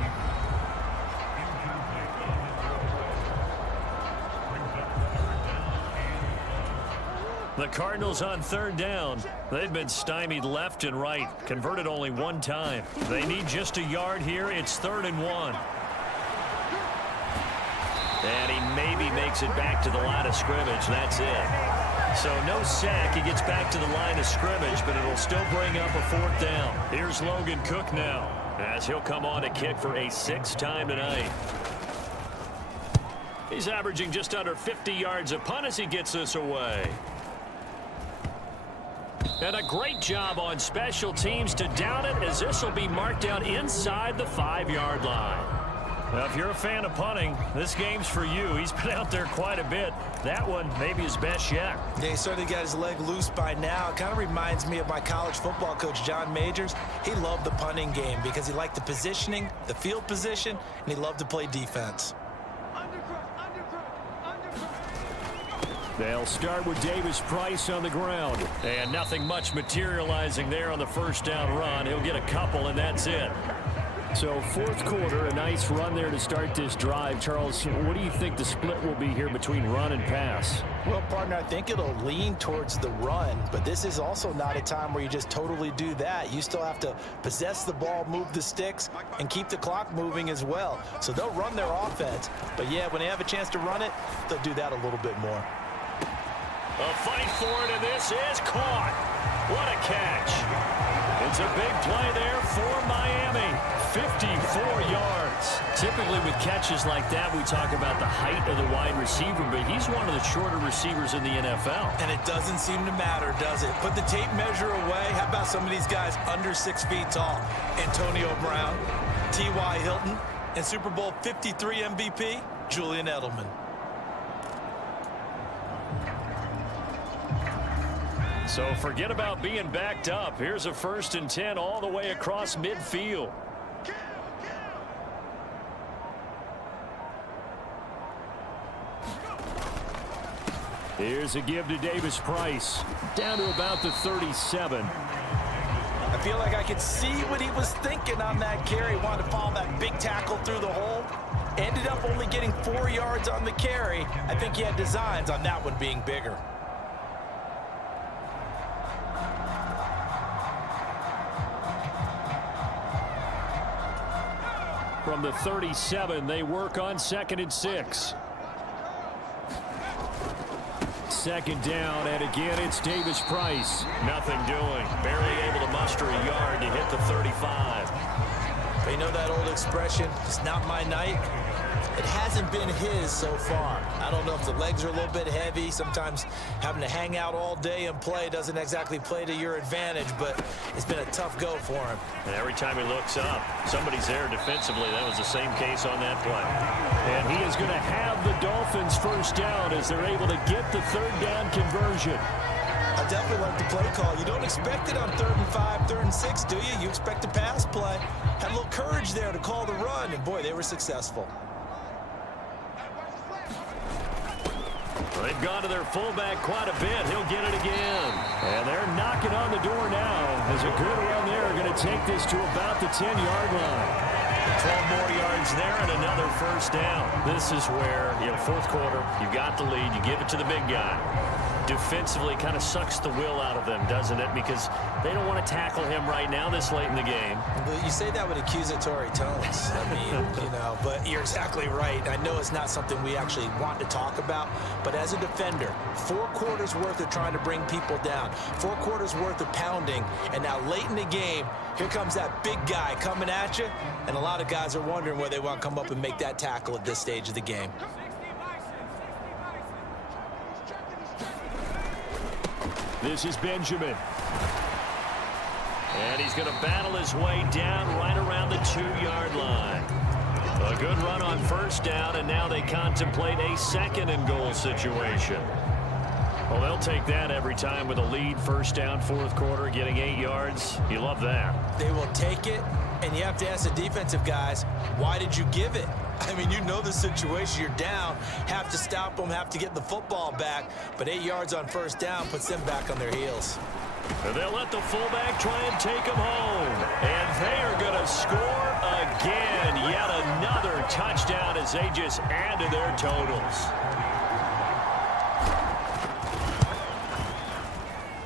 The Cardinals on 3rd down. They've been stymied left and right. Converted only 1 time. They need just a yard here. It's 3rd and 1. And he maybe makes it back to the line of scrimmage. That's it. So no sack. He gets back to the line of scrimmage, but it'll still bring up a 4th down. Here's Logan Cook now as he'll come on to kick for a 6th time tonight. He's averaging just under 50 yards a punt as he gets this away. And a great job on special teams to down it as this will be marked out inside the 5-yard line. Well, if you're a fan of punting, this game's for you. He's been out there quite a bit. That one maybe his best yet. Yeah, he certainly got his leg loose by now. It kind of reminds me of my college football coach, John Majors. He loved the punting game because he liked the positioning, the field position, and he loved to play defense. They'll start with Davis Price on the ground. And nothing much materializing there on the first down run. He'll get a couple, and that's it. So fourth quarter, a nice run there to start this drive. Charles, what do you think the split will be here between run and pass? Well, partner, I think it'll lean towards the run, but this is also not a time where you just totally do that. You still have to possess the ball, move the sticks, and keep the clock moving as well. So they'll run their offense, but yeah, when they have a chance to run it, they'll do that a little bit more. A fight for it, and this is caught. What a catch. It's a big play there for Miami. 54 yards. Typically with catches like that, we talk about the height of the wide receiver, but he's one of the shorter receivers in the NFL. And it doesn't seem to matter, does it? Put the tape measure away. How about some of these guys under 6 feet tall? Antonio Brown, T.Y. Hilton, and Super Bowl 53 MVP, Julian Edelman. So forget about being backed up. Here's a 1st and 10 all the way across midfield. Here's a give to Davis Price. Down to about the 37. I feel like I could see what he was thinking on that carry. Wanted to follow that big tackle through the hole. Ended up only getting 4 yards on the carry. I think he had designs on that one being bigger. From the 37, they work on 2nd and 6. Second down, and again, it's Davis Price. Nothing doing. Barely able to muster a yard to hit the 35. But you know that old expression, it's not my night? It hasn't been his so far. I don't know if the legs are a little bit heavy. Sometimes having to hang out all day and play doesn't exactly play to your advantage, but it's been a tough go for him. And every time he looks up, somebody's there defensively. That was the same case on that play. And he is going to have the Dolphins first down as they're able to get the 3rd down conversion. I definitely like the play call. You don't expect it on 3rd and 5, 3rd and 6, do you? You expect a pass play. Had a little courage there to call the run, and boy, they were successful. They've gone to their fullback quite a bit. He'll get it again. And they're knocking on the door now as a good run there. Going to take this to about the 10-yard line. 12 more yards there and another first down. This is where, fourth quarter, you got the lead. You give it to the big guy. Defensively kind of sucks the will out of them, doesn't it? Because they don't want to tackle him right now this late in the game. But you say that with accusatory tones. I mean, but you're exactly right. I know it's not something we actually want to talk about, but as a defender, 4 quarters worth of trying to bring people down, 4 quarters worth of pounding, and now late in the game, here comes that big guy coming at you, and a lot of guys are wondering where they want to come up and make that tackle at this stage of the game. This is Benjamin. And he's going to battle his way down right around the 2-yard line. A good run on first down, and now they contemplate a 2nd and goal situation. Well, they'll take that every time with a lead, first down, fourth quarter, getting 8 yards. You love that. They will take it, and you have to ask the defensive guys, why did you give it? I mean, you know the situation. You're down, have to stop them, have to get the football back, but 8 yards on first down puts them back on their heels. And they'll let the fullback try and take him home. And they are going to score again. Yet another touchdown as they just add to their totals.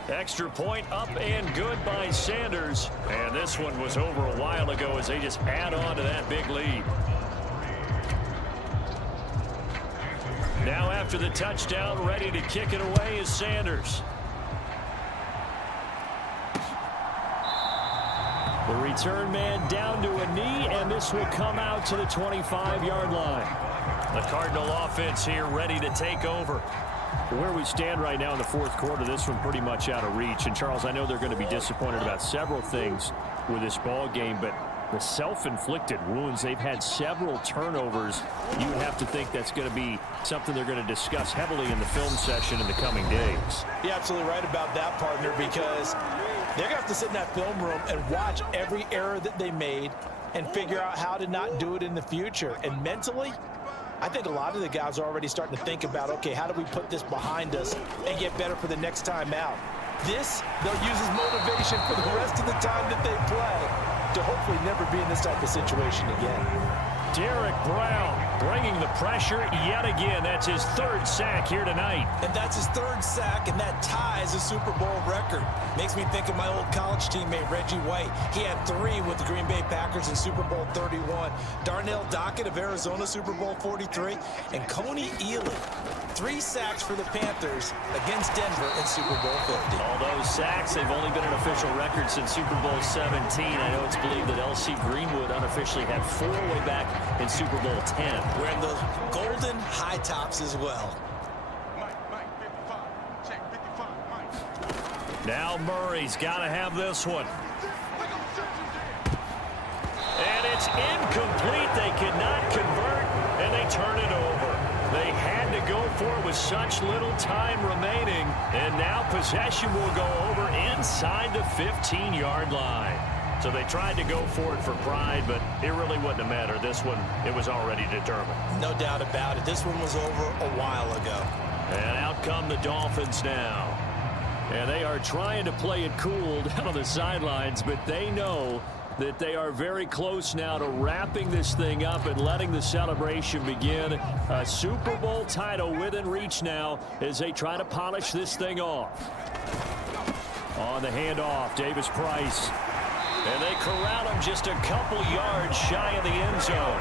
Extra point up and good by Sanders. And this one was over a while ago as they just add on to that big lead. Now after the touchdown, ready to kick it away is Sanders. The return man down to a knee, and this will come out to the 25-yard line. The Cardinal offense here ready to take over. Where we stand right now in the fourth quarter, this one pretty much out of reach. And, Charles, I know they're going to be disappointed about several things with this ball game, but the self-inflicted wounds, they've had several turnovers. You would have to think that's going to be something they're going to discuss heavily in the film session in the coming days. You're absolutely right about that, partner, because they're going to have to sit in that film room and watch every error that they made and figure out how to not do it in the future. And mentally, I think a lot of the guys are already starting to think about, okay, how do we put this behind us and get better for the next time out? This, they'll use as motivation for the rest of the time that they play to hopefully never be in this type of situation again. Derek Brown bringing the pressure yet again. That's his third sack here tonight. And that's his third sack, and that ties a Super Bowl record. Makes me think of my old college teammate, Reggie White. He had 3 with the Green Bay Packers in Super Bowl 31. Darnell Dockett of Arizona, Super Bowl 43. And Coney Ealy, 3 sacks for the Panthers against Denver in Super Bowl 50. All those sacks, they've only been an official record since Super Bowl 17. I know it's believed that L.C. Greenwood unofficially had 4 way back in Super Bowl 10. Wearing those golden high tops as well. Now Murray's got to have this one. And it's incomplete. They cannot convert, and they turn it over. They had to go for it with such little time remaining, and now possession will go over inside the 15-yard line. So they tried to go for it for pride, but it really wouldn't have mattered. This one, it was already determined. No doubt about it. This one was over a while ago. And out come the Dolphins now. And they are trying to play it cool down on the sidelines, but they know that they are very close now to wrapping this thing up and letting the celebration begin. A Super Bowl title within reach now as they try to polish this thing off. On the handoff, Davis Price. And they corral him just a couple yards shy of the end zone.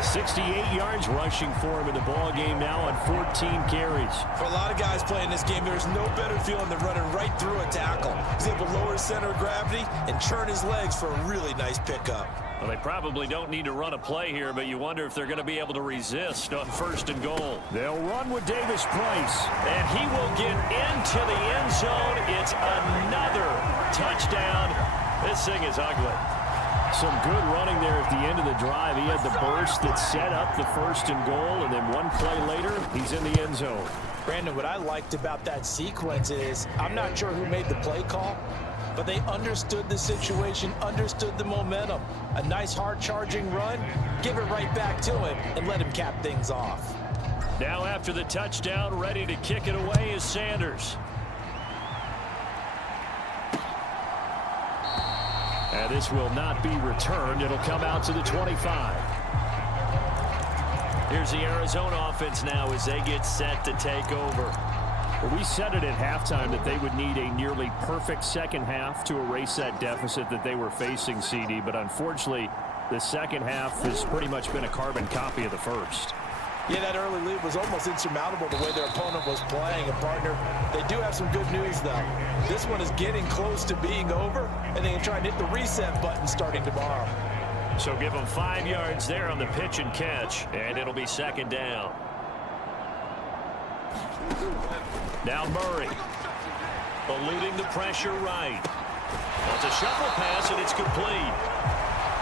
68 yards rushing for him in the ball game now on 14 carries. For a lot of guys playing this game, there's no better feeling than running right through a tackle. He's able to lower his center of gravity and churn his legs for a really nice pickup. Well, they probably don't need to run a play here, but you wonder if they're going to be able to resist on 1st and goal. They'll run with Davis Price, and he will get into the end zone. It's another touchdown. This thing is ugly. Some good running there at the end of the drive. He had the burst that set up the 1st and goal, and then one play later, he's in the end zone. Brandon, what I liked about that sequence is I'm not sure who made the play call, but they understood the situation, understood the momentum. A nice hard-charging run, give it right back to him, and let him cap things off. Now after the touchdown, ready to kick it away is Sanders. And this will not be returned. It'll come out to the 25. Here's the Arizona offense now as they get set to take over. Well, we said it at halftime that they would need a nearly perfect second half to erase that deficit that they were facing, CD. But unfortunately, the second half has pretty much been a carbon copy of the first. Yeah, that early lead was almost insurmountable the way their opponent was playing. And, partner, they do have some good news, though. This one is getting close to being over, and they can try and hit the reset button starting tomorrow. So give them 5 yards there on the pitch and catch, and it'll be 2nd down. Now Murray, eluding the pressure right. It's a shuffle pass, and it's complete.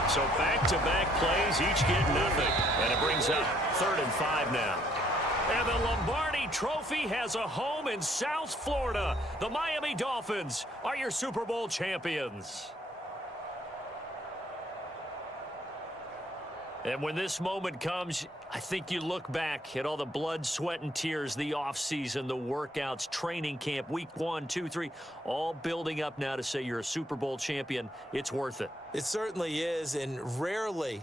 So back-to-back plays, each get nothing. And it brings up 3rd and 5 now. And the Lombardi Trophy has a home in South Florida. The Miami Dolphins are your Super Bowl champions. And when this moment comes, I think you look back at all the blood, sweat, and tears, the offseason, the workouts, training camp, week 1, 2, 3, all building up now to say you're a Super Bowl champion. It's worth it. It certainly is, and rarely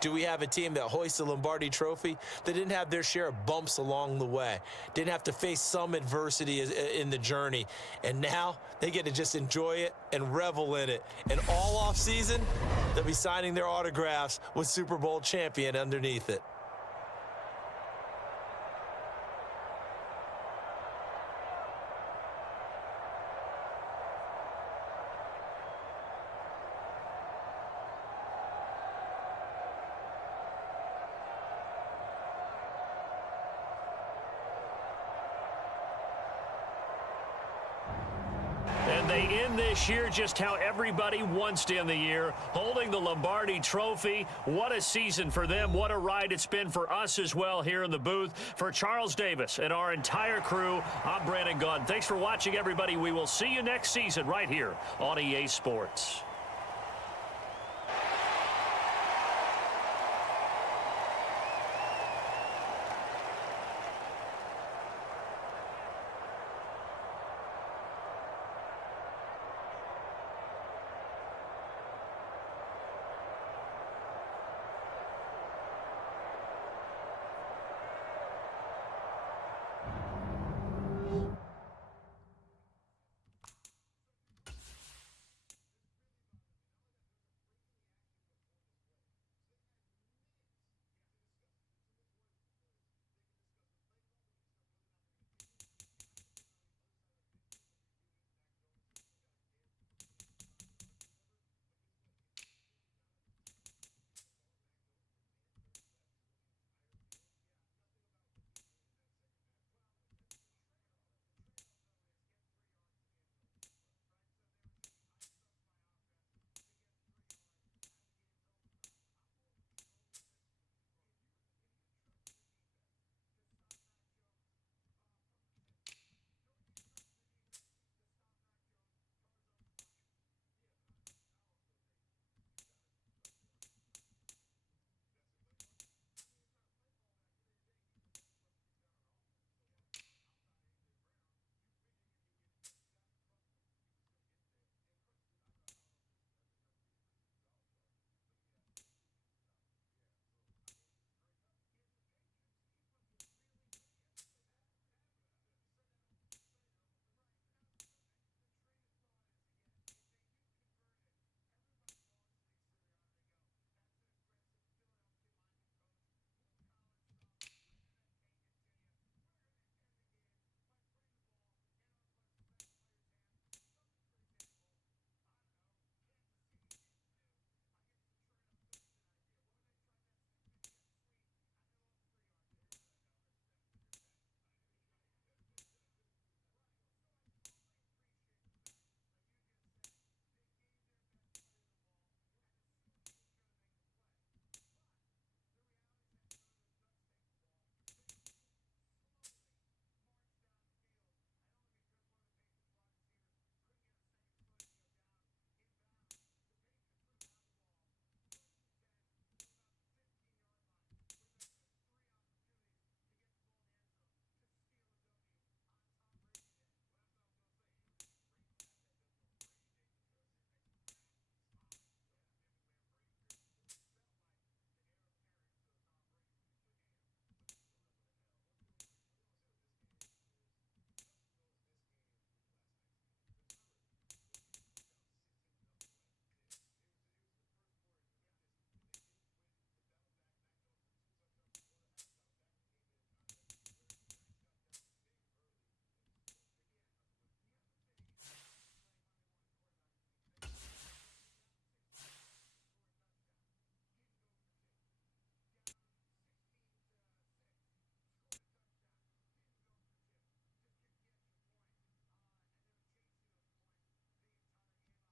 do we have a team that hoists the Lombardi Trophy that didn't have their share of bumps along the way, didn't have to face some adversity in the journey, and now they get to just enjoy it and revel in it. And all offseason, they'll be signing their autographs with Super Bowl champion underneath it. And they end this year just how everybody wants to end the year, holding the Lombardi Trophy. What a season for them. What a ride it's been for us as well here in the booth. For Charles Davis and our entire crew, I'm Brandon Gaudin. Thanks for watching, everybody. We will see you next season right here on EA Sports.